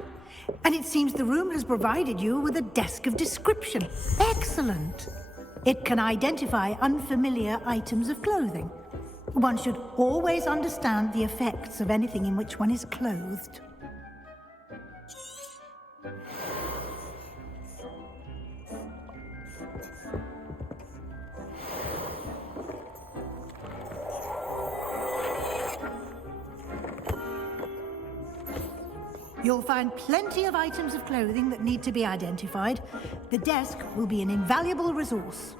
and it seems the room has provided you with a desk of description. Excellent. It can identify unfamiliar items of clothing. One should always understand the effects of anything in which one is clothed. You'll find plenty of items of clothing that need to be identified. The desk will be an invaluable resource.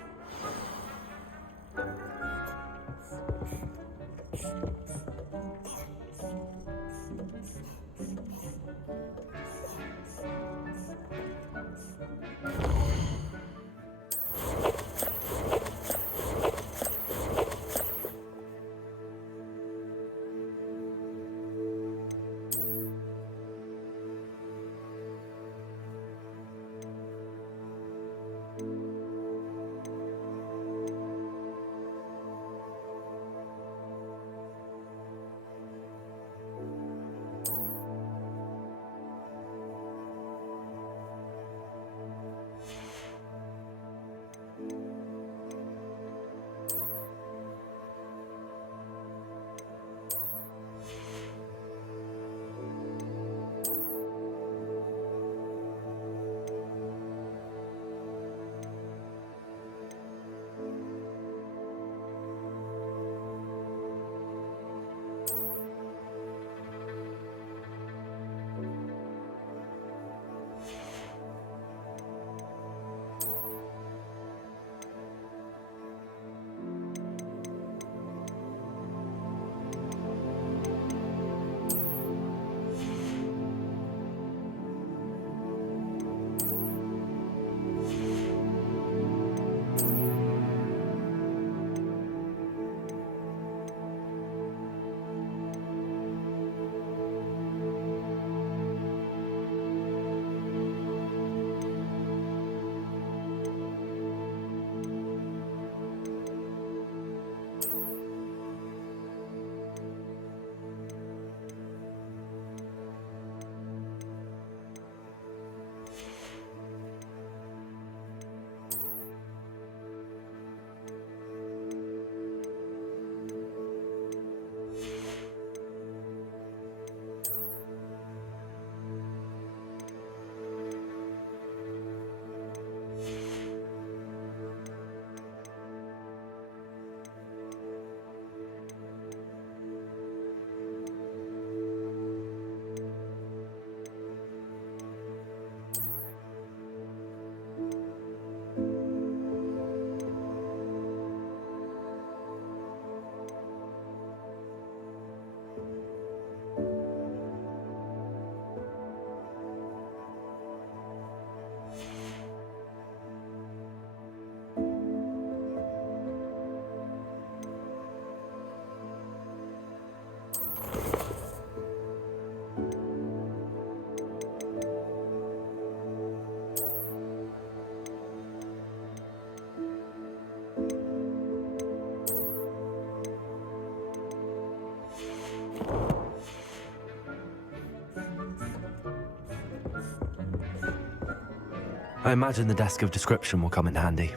I imagine the desk of description will come in handy.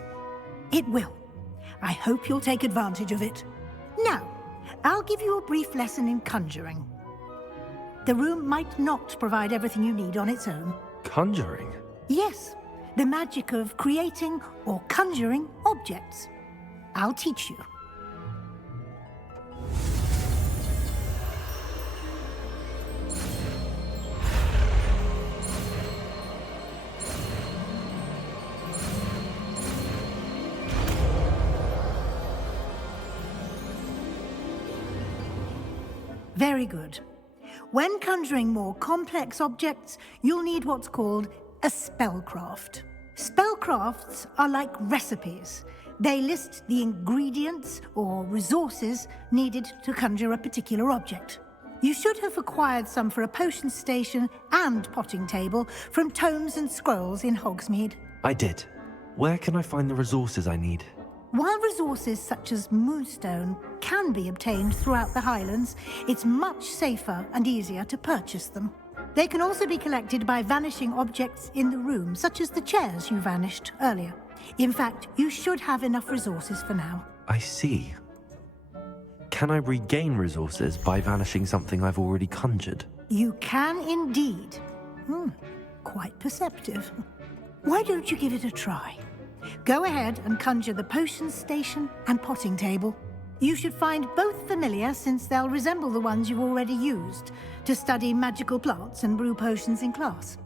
It will. I hope you'll take advantage of it. Now, I'll give you a brief lesson in conjuring. The room might not provide everything you need on its own. Conjuring? Yes, the magic of creating or conjuring objects. I'll teach you. Very good. When conjuring more complex objects, you'll need what's called a spellcraft. Spellcrafts are like recipes. They list the ingredients or resources needed to conjure a particular object. You should have acquired some for a potion station and potting table from tomes and scrolls in Hogsmeade. I did. Where can I find the resources I need? While resources such as moonstone can be obtained throughout the Highlands, it's much safer and easier to purchase them. They can also be collected by vanishing objects in the room, such as the chairs you vanished earlier. In fact, you should have enough resources for now. I see. Can I regain resources by vanishing something I've already conjured? You can indeed. Quite perceptive. Why don't you give it a try? Go ahead and conjure the potion station and potting table. You should find both familiar, since they'll resemble the ones you've already used to study magical plants and brew potions in class.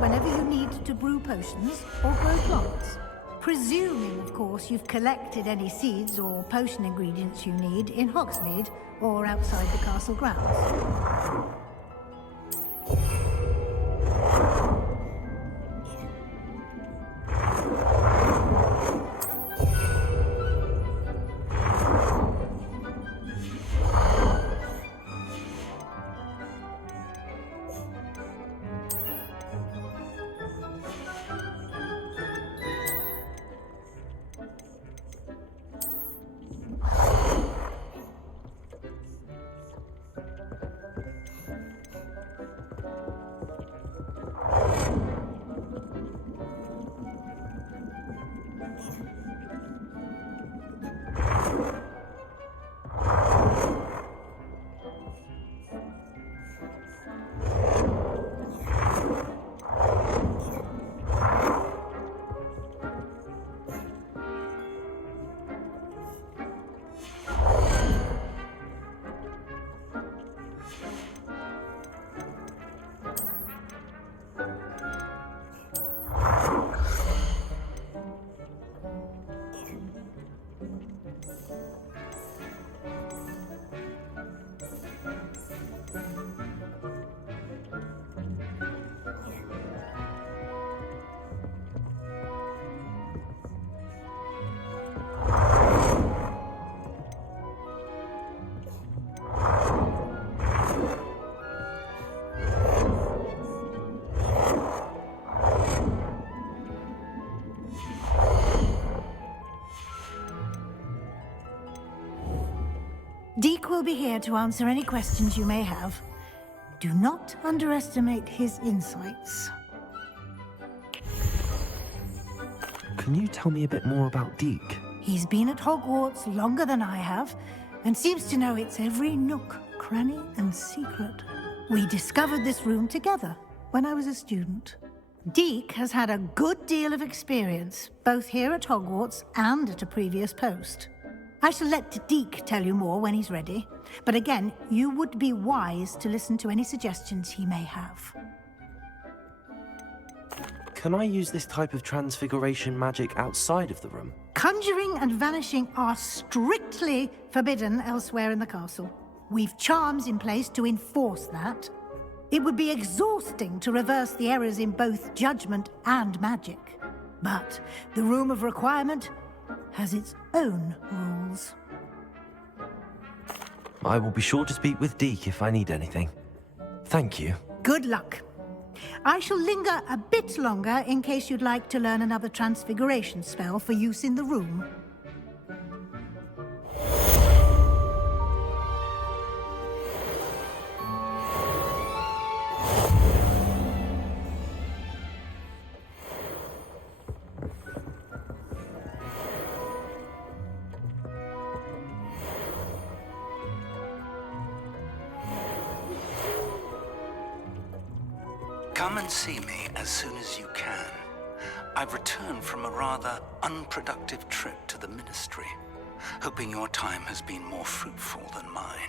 whenever you need to brew potions or grow plants. Presuming, of course, you've collected any seeds or potion ingredients you need in Hogsmeade or outside the castle grounds. Deke will be here to answer any questions you may have. Do not underestimate his insights. Can you tell me a bit more about Deke? He's been at Hogwarts longer than I have, and seems to know its every nook, cranny, and secret. We discovered this room together when I was a student. Deke has had a good deal of experience, both here at Hogwarts and at a previous post. I shall let Deke tell you more when he's ready, but again, you would be wise to listen to any suggestions he may have. Can I use this type of transfiguration magic outside of the room? Conjuring and vanishing are strictly forbidden elsewhere in the castle. We've charms in place to enforce that. It would be exhausting to reverse the errors in both judgment and magic. But the Room of Requirement has its own rules. I will be sure to speak with Deke if I need anything. Thank you. Good luck. I shall linger a bit longer in case you'd like to learn another transfiguration spell for use in the room. Come and see me as soon as you can. I've returned from a rather unproductive trip to the Ministry, hoping your time has been more fruitful than mine.